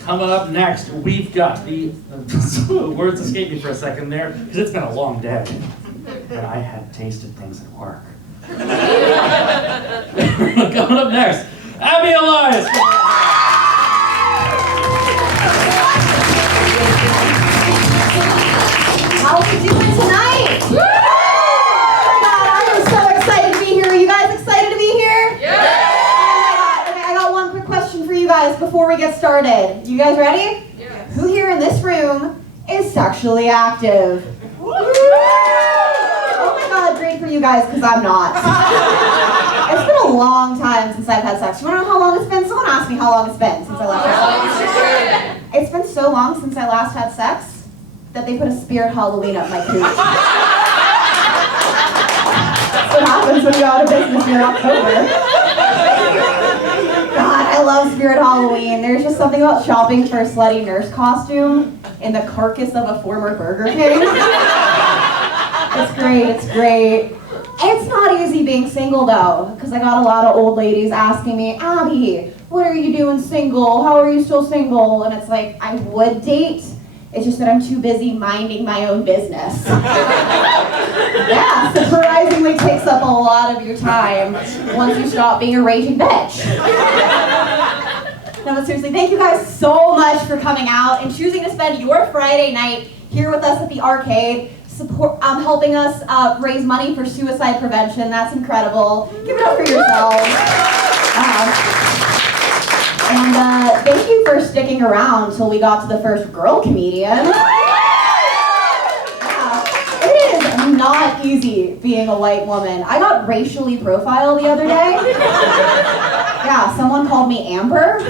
Coming up next, we've got the words escaped me for a second there, because it's been a long day. But I had tasted things at work. Coming up next, Abby Elias. How are we doing tonight? Oh my God, I am so excited to be here. Are you guys excited to be here? Yeah! Oh my God. Okay, I got one quick question for you guys before we get started. You guys ready? Yes. Who here in this room is sexually active? Oh my God, great for you guys, because I'm not. It's been a long time since I've had sex. You want to know how long it's been? Someone asked me how long it's been since I last had sex. It's been so long since I last had sex that they put a spirit Halloween up my cooch. That's what happens when you go out of business in October. God, I love Spirit Halloween. There's just something about shopping for a slutty nurse costume in the carcass of a former Burger King. It's great, it's great. It's not easy being single though, because I got a lot of old ladies asking me, Abby, what are you doing single? How are you still single? And it's like, I would date. It's just that I'm too busy minding my own business. Yeah, surprisingly takes up a lot of your time once you stop being a raging bitch. No, but seriously, thank you guys so much for coming out and choosing to spend your Friday night here with us at the arcade, helping us raise money for suicide prevention. That's incredible. Give it up for yourselves. And thank you for sticking around till we got to the first girl comedian. Yeah, it is not easy being a white woman. I got racially profiled the other day. Yeah, someone called me Amber.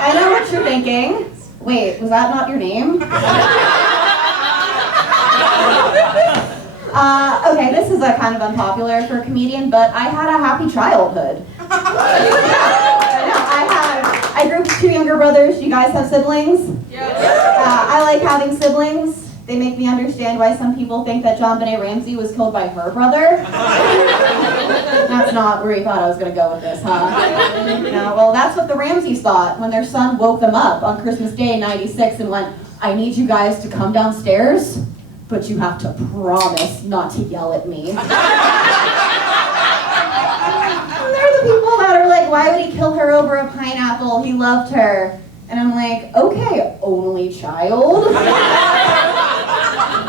I know what you're thinking. Wait, was that not your name? Okay, this is kind of unpopular for a comedian, but I had a happy childhood. I grew up with 2 younger brothers. Do you guys have siblings? I like having siblings. They make me understand why some people think that John Benet Ramsey was killed by her brother. That's not where you thought I was going to go with this, huh? No, well, that's what the Ramseys thought when their son woke them up on Christmas Day in '96 and went, I need you guys to come downstairs, but you have to promise not to yell at me. And they're the people that are like, why would he kill her over a pineapple? He loved her. And I'm like, okay, only child.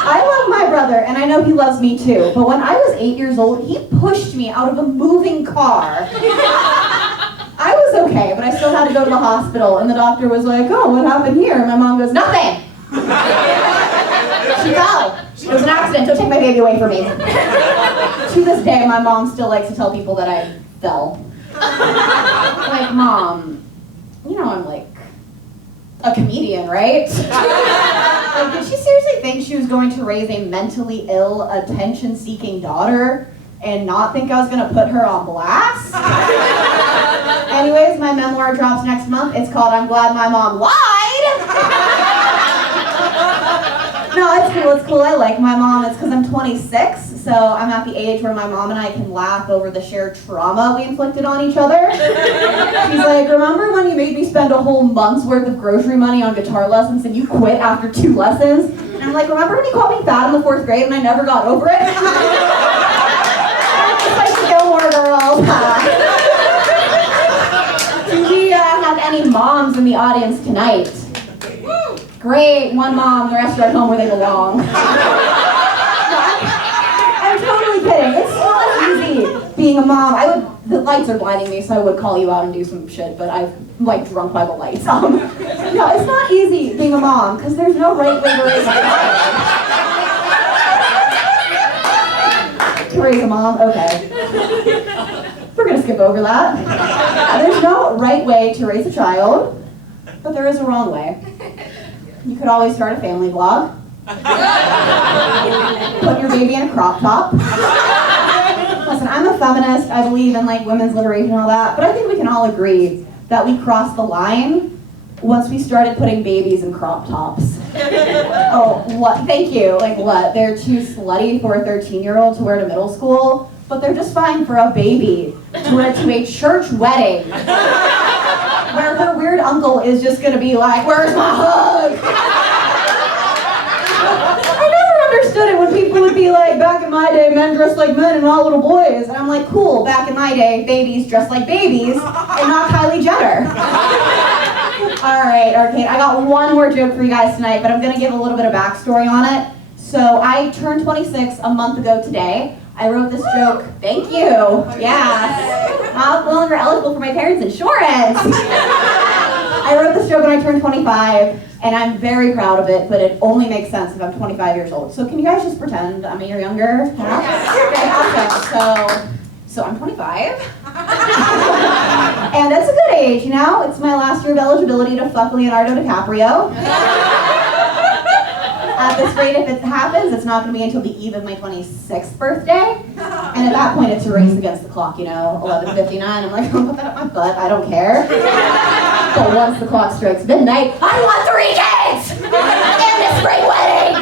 I love my brother, and I know he loves me too, but when I was 8 years old, he pushed me out of a moving car. I was okay, but I still had to go to the hospital, and the doctor was like, oh, what happened here? And my mom goes, nothing. She fell. It was an accident. Don't take my baby away from me. To this day, my mom still likes to tell people that I fell. Like, Mom, you know I'm like a comedian, right? Like, did she seriously think she was going to raise a mentally ill, attention-seeking daughter and not think I was going to put her on blast? Anyways, my memoir drops next month. It's called I'm Glad My Mom Lied! No, it's cool, it's cool. I like my mom. It's because I'm 26, so I'm at the age where my mom and I can laugh over the shared trauma we inflicted on each other. She's like, remember when you made me spend a whole month's worth of grocery money on guitar lessons and you quit after 2 lessons? And I'm like, remember when you called me fat in the 4th grade and I never got over it? It's like Gilmore Girls. Do we have any moms in the audience tonight? Great, one mom, the rest are at home where they belong. No, I'm totally kidding. It's not easy being a mom. The lights are blinding me, so I would call you out and do some shit, but I'm like drunk by the lights. No, it's not easy being a mom, because there's no right way to raise a child. To raise a mom? Okay. We're gonna skip over that. There's no right way to raise a child, but there is a wrong way. You could always start a family blog. Put your baby in a crop top. Listen, I'm a feminist. I believe in like women's liberation and all that, but I think we can all agree that we crossed the line once we started putting babies in crop tops. Oh, what? Thank you. Like what? They're too slutty for a 13-year-old to wear to middle school, but they're just fine for a baby to wear to a church wedding. Where her weird uncle is just gonna be like, where's my hug? I never understood it when people would be like, back in my day, men dressed like men and not little boys. And I'm like, cool, back in my day, babies dressed like babies and not Kylie Jenner. All right, Arcade, I got one more joke for you guys tonight, but I'm gonna give a little bit of backstory on it. So I turned 26 a month ago today. I wrote this joke, thank you, yes. I'm no longer eligible for my parents' insurance. I wrote this joke when I turned 25, and I'm very proud of it, but it only makes sense if I'm 25 years old. So can you guys just pretend I'm a year younger? Okay, awesome. So I'm 25. And that's a good age, you know? It's my last year of eligibility to fuck Leonardo DiCaprio. At this rate, if it happens, it's not going to be until the eve of my 26th birthday. And at that point, it's a race against the clock, you know, 11:59. I'm like, I'll put that up my butt, I don't care. But once the clock strikes midnight, I want 3 kids! And a spring wedding!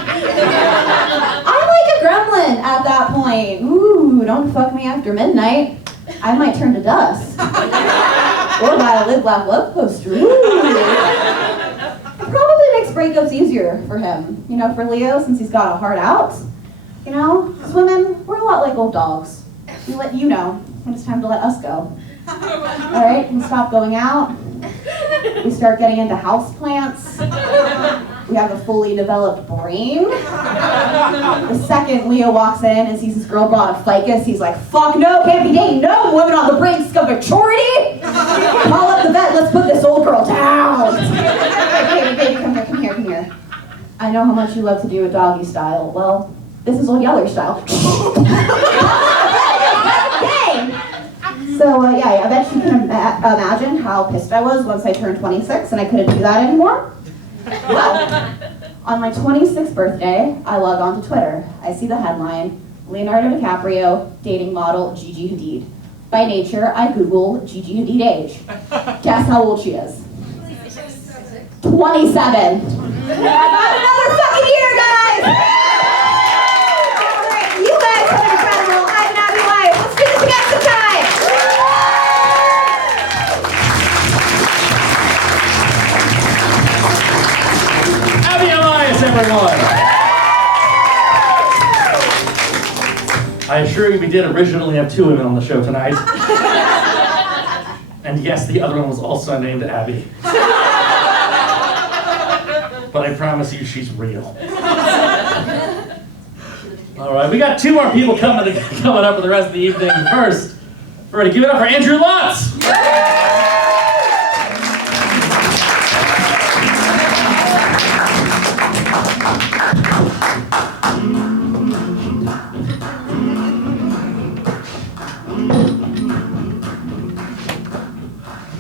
I'm like a gremlin at that point. Ooh, don't fuck me after midnight. I might turn to dust. Or buy a Live, Laugh, Love poster. Ooh. It probably makes breakups easier for him. You know, for Leo, since he's got a heart out. You know, as women, we're a lot like old dogs. We let you know when it's time to let us go. All right, we stop going out. We start getting into houseplants. We have a fully developed brain. The second Leo walks in and sees his girl brought a ficus, he's like, fuck no, can't be dating no woman on the brink of maturity. Call up the vet, let's put this old girl down. Baby, come here. I know how much you love to do a doggy style. Well, this is old Yeller style. So yeah, I bet you can imagine how pissed I was once I turned 26 and I couldn't do that anymore. Well, on my 26th birthday, I log on to Twitter. I see the headline, Leonardo DiCaprio, dating model Gigi Hadid. By nature, I Google Gigi Hadid age. Guess how old she is? 27. I got another fucking year, guys! Alright, you guys are incredible. I have an happy life. Let's do this again sometime! Happy Alliance, everyone! I assure you we did originally have 2 women on the show tonight. And yes, the other one was also named Abby. But I promise you she's real. All right, we got 2 more people coming up for the rest of the evening. First, we're ready to give it up for Andrew Lutz.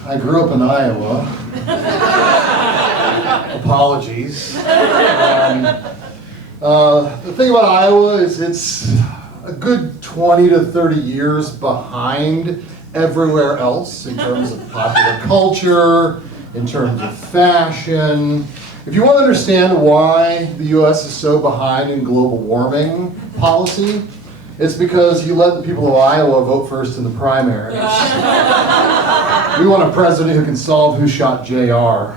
I grew up in Iowa. Apologies. The thing about Iowa is it's a good 20 to 30 years behind everywhere else in terms of popular culture, in terms of fashion. If you want to understand why the US is so behind in global warming policy, it's because you let the people of Iowa vote first in the primaries. We want a president who can solve who shot JR.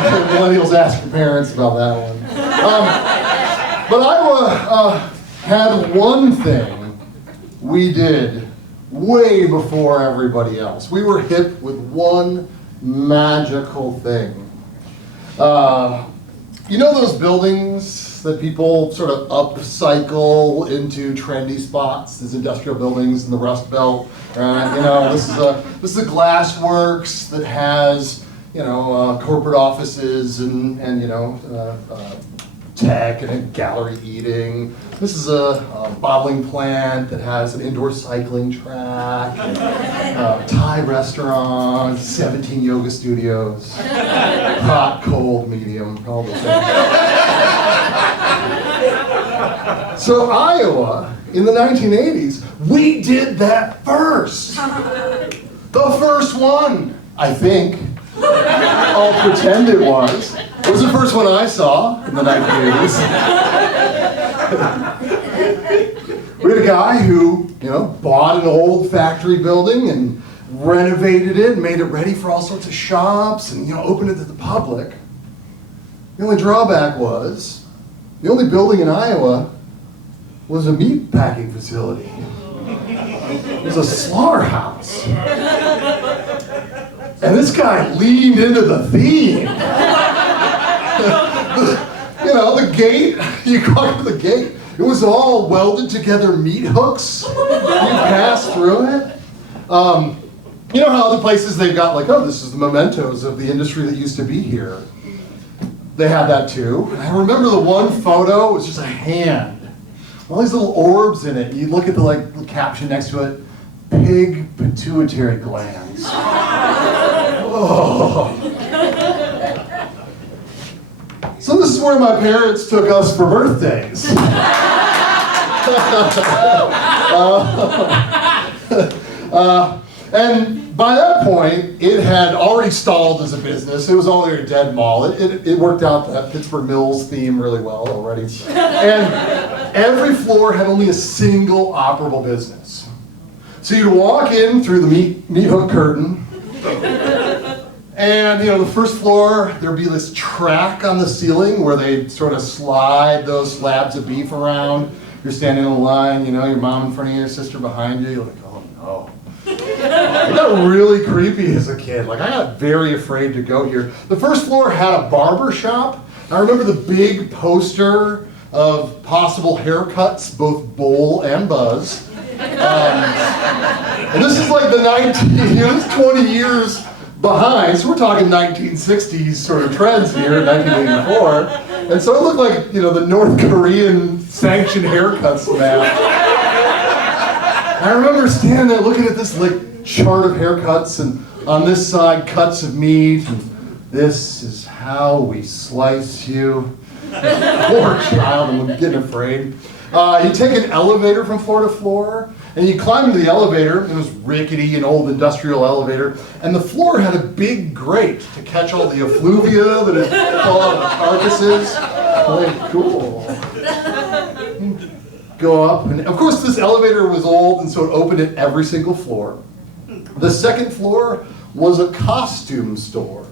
Millennials ask your parents about that one. But Iowa had one thing we did way before everybody else. We were hip with one magical thing. You know those buildings that people sort of upcycle into trendy spots, these industrial buildings in the Rust Belt? You know, this is a glass works that has, you know, corporate offices and you know, tech and a gallery eating. This is a bottling plant that has an indoor cycling track, Thai restaurant, 17 yoga studios, hot, cold, medium, all those things. So Iowa, in the 1980s, we did that first. The first one, I think. I'll pretend it was. It was the first one I saw in the 1980s. We had a guy who, you know, bought an old factory building and renovated it and made it ready for all sorts of shops and, you know, opened it to the public. The only drawback was, the only building in Iowa was a meat packing facility. It was a slaughterhouse. And this guy leaned into the theme. You know, the gate, you walk to the gate, it was all welded together meat hooks. You pass through it. You know how other places they've got like, oh, this is the mementos of the industry that used to be here. They had that too. And I remember the one photo, it was just a hand. All these little orbs in it. And you look at the caption next to it, pig pituitary glands. Oh. So this is where my parents took us for birthdays. And by that point, it had already stalled as a business. It was only a dead mall. It worked out that Pittsburgh Mills theme really well already. And every floor had only a single operable business. So you'd walk in through the meat hook curtain, and the first floor, there'd be this track on the ceiling where they'd sort of slide those slabs of beef around. You're standing in a line, your mom in front of you, your sister behind you. You're like, oh no. I got really creepy as a kid. Like, I got very afraid to go here. The first floor had a barber shop. I remember the big poster of possible haircuts, both bowl and buzz. And this is like the 20 years behind, so we're talking 1960s sort of trends here, 1984. And so it looked like, the North Korean sanctioned haircuts now. I remember standing there looking at this chart of haircuts, and on this side, cuts of meat, and this is how we slice you. Poor child, I'm getting afraid. You take an elevator from floor to floor, and you climb into the elevator. It was rickety, an old industrial elevator, and the floor had a big grate to catch all the effluvia that had fallen out of the carcasses. Cool. Go up, and of course this elevator was old, and so it opened at every single floor. The second floor was a costume store.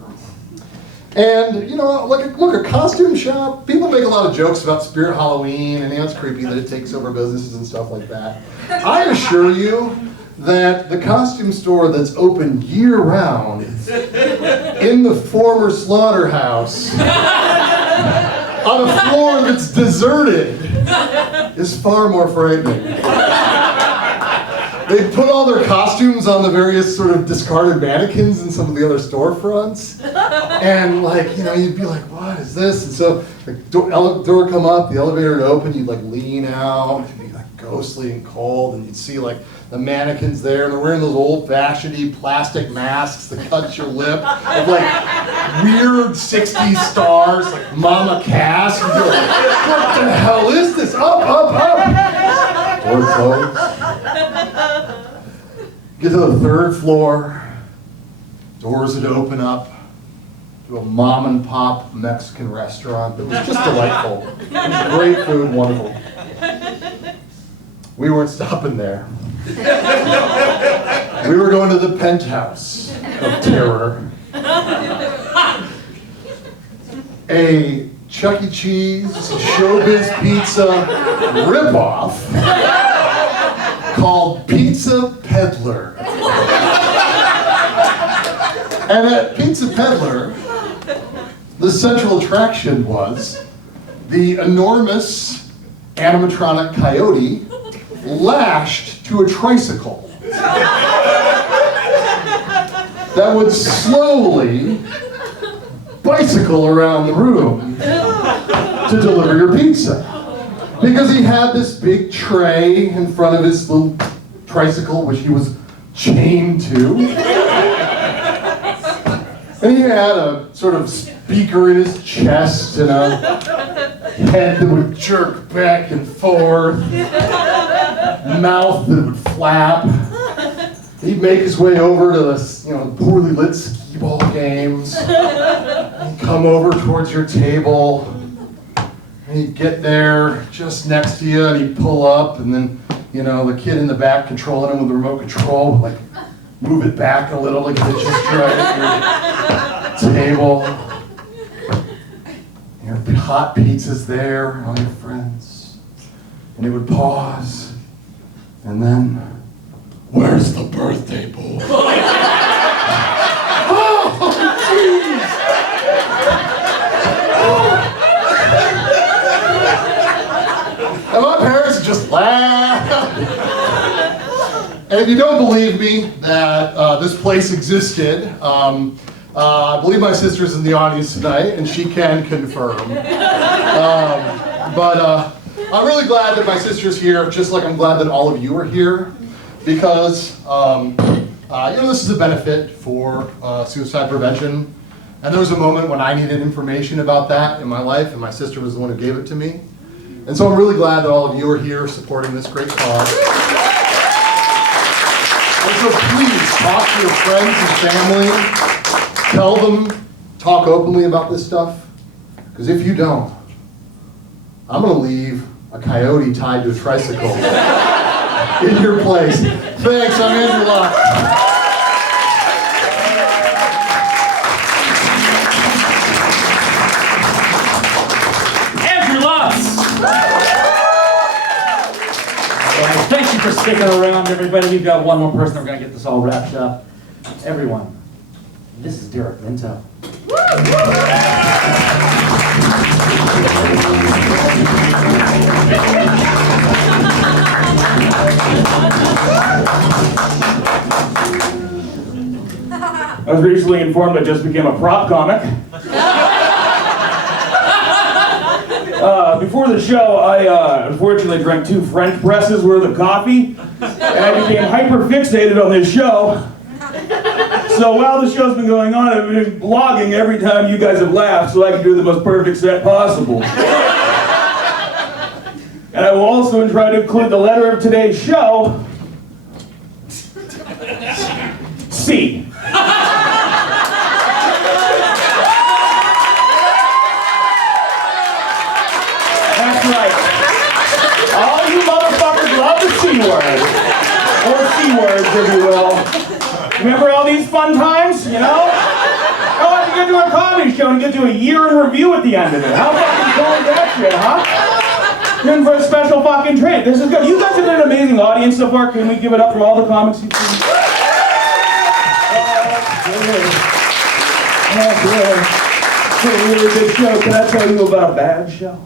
And, a costume shop, people make a lot of jokes about Spirit Halloween, and it's creepy that it takes over businesses and stuff like that. I assure you that the costume store that's open year-round in the former slaughterhouse on a floor that's deserted is far more frightening. They put all their costumes on the various sort of discarded mannequins in some of the other storefronts. And you'd be like, what is this? And so the door would come up, the elevator would open, you'd lean out, it'd be ghostly and cold, and you'd see the mannequins there, and they're wearing those old-fashioned plastic masks that cut your lip, of weird 60s stars, like Mama Cass. And you're like, what the hell is this? Up, up, up! Door closed. Get to the third floor, doors would open up to a mom and pop Mexican restaurant. It was just delightful. It was great food, wonderful. We weren't stopping there. We were going to the penthouse of terror. A Chuck E. Cheese Showbiz Pizza ripoff called Pizza Peddler. And at Pizza Peddler, the central attraction was the enormous animatronic coyote lashed to a tricycle that would slowly bicycle around the room to deliver your pizza. Because he had this big tray in front of his little tricycle, which he was chained to. And he had a sort of speaker in his chest and a head that would jerk back and forth, mouth that would flap. He'd make his way over to the poorly lit skee ball games. He'd come over towards your table. And he'd get there just next to you, and he'd pull up, and then, the kid in the back controlling him with the remote control would, move it back a little to get it just right at your table. Your hot pizza's there, and all your friends. And he would pause, and then, where's the birthday boy? Oh, jeez! And my parents just laughed. And if you don't believe me that this place existed, I believe my sister's in the audience tonight, and she can confirm. But I'm really glad that my sister's here, just like I'm glad that all of you are here, because this is a benefit for suicide prevention. And there was a moment when I needed information about that in my life, and my sister was the one who gave it to me. And so I'm really glad that all of you are here supporting this great cause. And so please talk to your friends and family. Tell them, talk openly about this stuff. Because if you don't, I'm going to leave a coyote tied to a tricycle in your place. Thanks, I'm Andrew Locke. Andrew Lutz! Thank you for sticking around, everybody. We've got one more person. We're going to get this all wrapped up. Everyone, this is Derek Minto. I was recently informed I just became a prop comic. Before the show, I unfortunately drank 2 French presses worth of coffee, and I became hyper-fixated on this show. So while the show's been going on, I've been blogging every time you guys have laughed so I can do the most perfect set possible. And I will also try to include the letter of today's show, C. That's right. All you motherfuckers love the C word. Or C words, if you will. Remember all these fun times, you know? Oh, you get to a comedy show and you get to a year in review at the end of it. How fucking cool is that shit, huh? You're in for a special fucking treat. This is good. You guys have been an amazing audience so far. Can we give it up for all the comics you've seen? It's a really good show. Can I tell you about a bad show?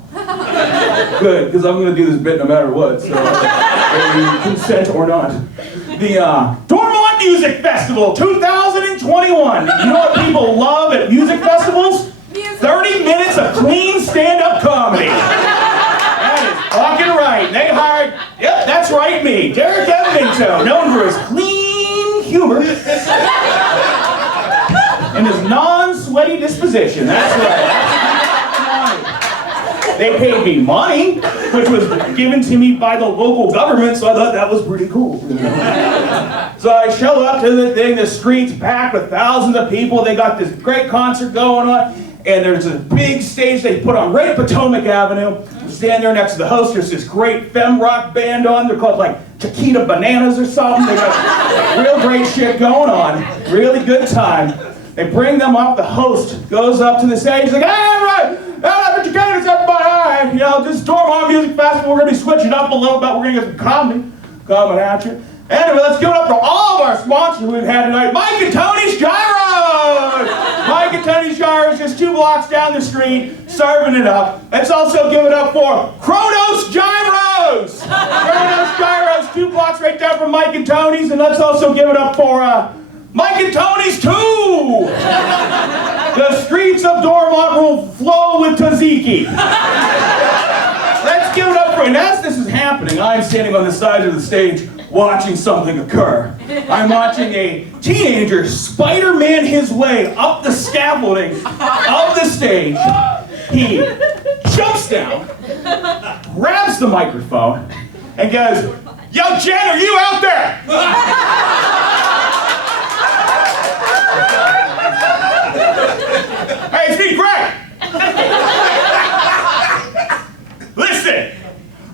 Good, because I'm going to do this bit no matter what, so whether you consent or not. The Dormont Music Festival 2021. You know what people love at music festivals? 30 minutes of clean stand-up comedy. That is fucking right. They hired, yep, that's right, me, Derek Minto, known for his clean humor and his non-sweaty disposition. That's right. They paid me money, which was given to me by the local government, so I thought that was pretty cool. So I show up to the thing, the street's packed with thousands of people, they got this great concert going on, and there's a big stage they put on right Potomac Avenue. Stand there next to the host, there's this great femme rock band on, they're called like Chiquita Bananas or something. They got real great shit going on, really good time. They bring them up, the host goes up to the stage, he's like, hey, all right, the Chicanas, everybody, all right, you know, this Dormont Music Festival, we're going to be switching up a little bit, we're going to get some comedy coming at you. Anyway, let's give it up for all of our sponsors we've had tonight. Mike and Tony's Gyros! Mike and Tony's Gyros, just 2 blocks down the street, serving it up. Let's also give it up for Kronos Gyros! Kronos Gyros, 2 blocks right down from Mike and Tony's, and let's also give it up for Mike and Tony's 2! The streets of Dormont will flow with tzatziki. Let's give it up for, and as this is happening, I'm standing on the side of the stage watching something occur. I'm watching a teenager Spider-Man his way up the scaffolding of the stage. He jumps down, grabs the microphone, and goes, yo, Jen, are you out there? Hey, it's me, Greg. Listen,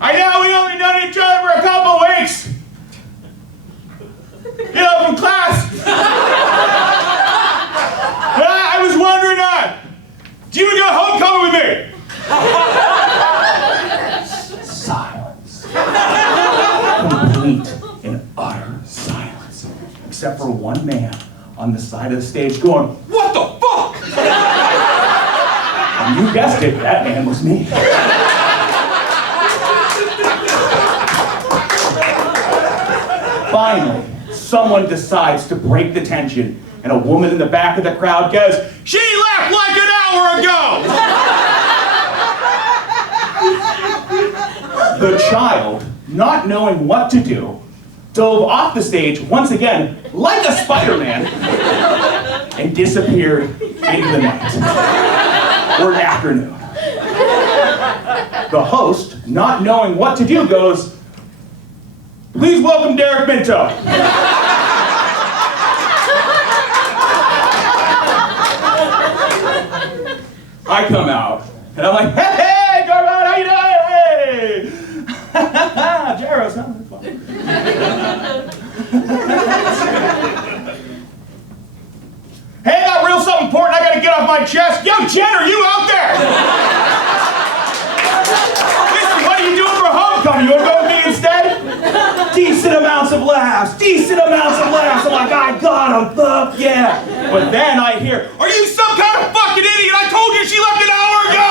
I know we only known each other for a couple of weeks. You know, from class. And I was wondering, do you want to go homecoming with me? Silence. Complete and utter silence. Except for one man on the side of the stage going, what the fuck? And you guessed it, that man was me. Finally, someone decides to break the tension, and a woman in the back of the crowd goes, she left like an hour ago! The child, not knowing what to do, dove off the stage once again, like a Spider-Man, and disappeared into the night, or afternoon. The host, not knowing what to do, goes, please welcome Derek Minto. I come out, and I'm like, hey, Dormont, how you doing? Hey! Jaros, huh? Hey, I got real something important I gotta get off my chest. Yo, Jen, are you out there? Listen, what are you doing for homecoming? You wanna go with me instead? Decent amounts of laughs, decent amounts of laughs. I'm like, I got him, fuck yeah. But then I hear, are you some kind of fucking idiot? I told you she left an hour ago.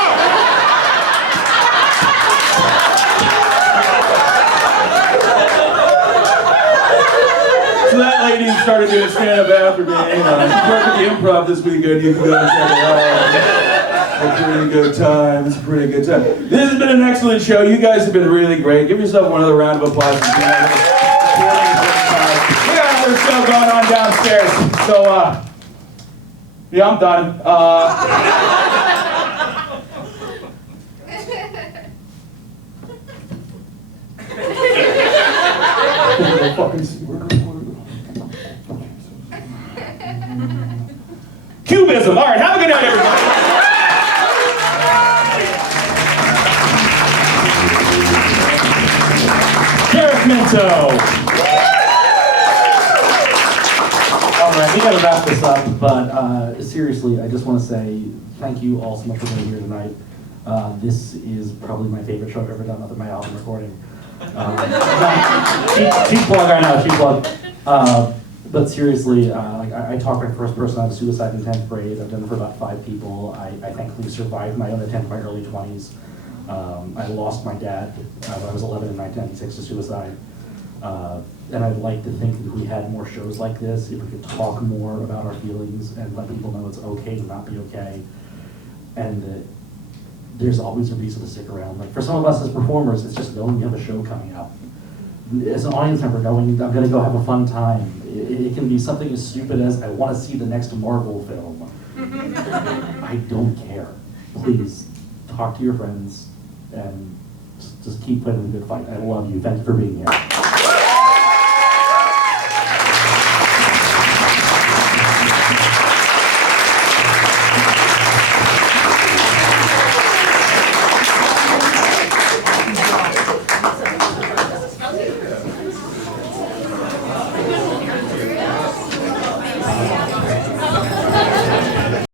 So that lady started doing stand-up after me. She worked at the Improv this weekend. You can go and check it out. It's a pretty good time. It's a pretty good time. This has been an excellent show. You guys have been really great. Give yourself one other round of applause. We got another show going on downstairs. So, yeah, I'm done. Cubism. All right, have a good night, everybody. Derek Minto. All right, we gotta wrap this up, but seriously, I just want to say thank you all so much for being here tonight. This is probably my favorite show I've ever done other than my album recording. Cheap plug, I know, cheap plug. But seriously, I talked in first person. I had a suicide in 10th grade. I've done it for about 5 people. I thankfully survived my own attempt in my early 20s. I lost my dad when I was 11 in 1996 to suicide. And I'd like to think that if we had more shows like this, if we could talk more about our feelings and let people know it's okay to not be okay, and that there's always a reason to stick around. Like for some of us as performers, it's just knowing we have a show coming up. As an audience member, knowing I'm gonna go have a fun time. It can be something as stupid as I want to see the next Marvel film. I don't care. Please talk to your friends and just keep fighting the good fight. I love you. Thank you for being here.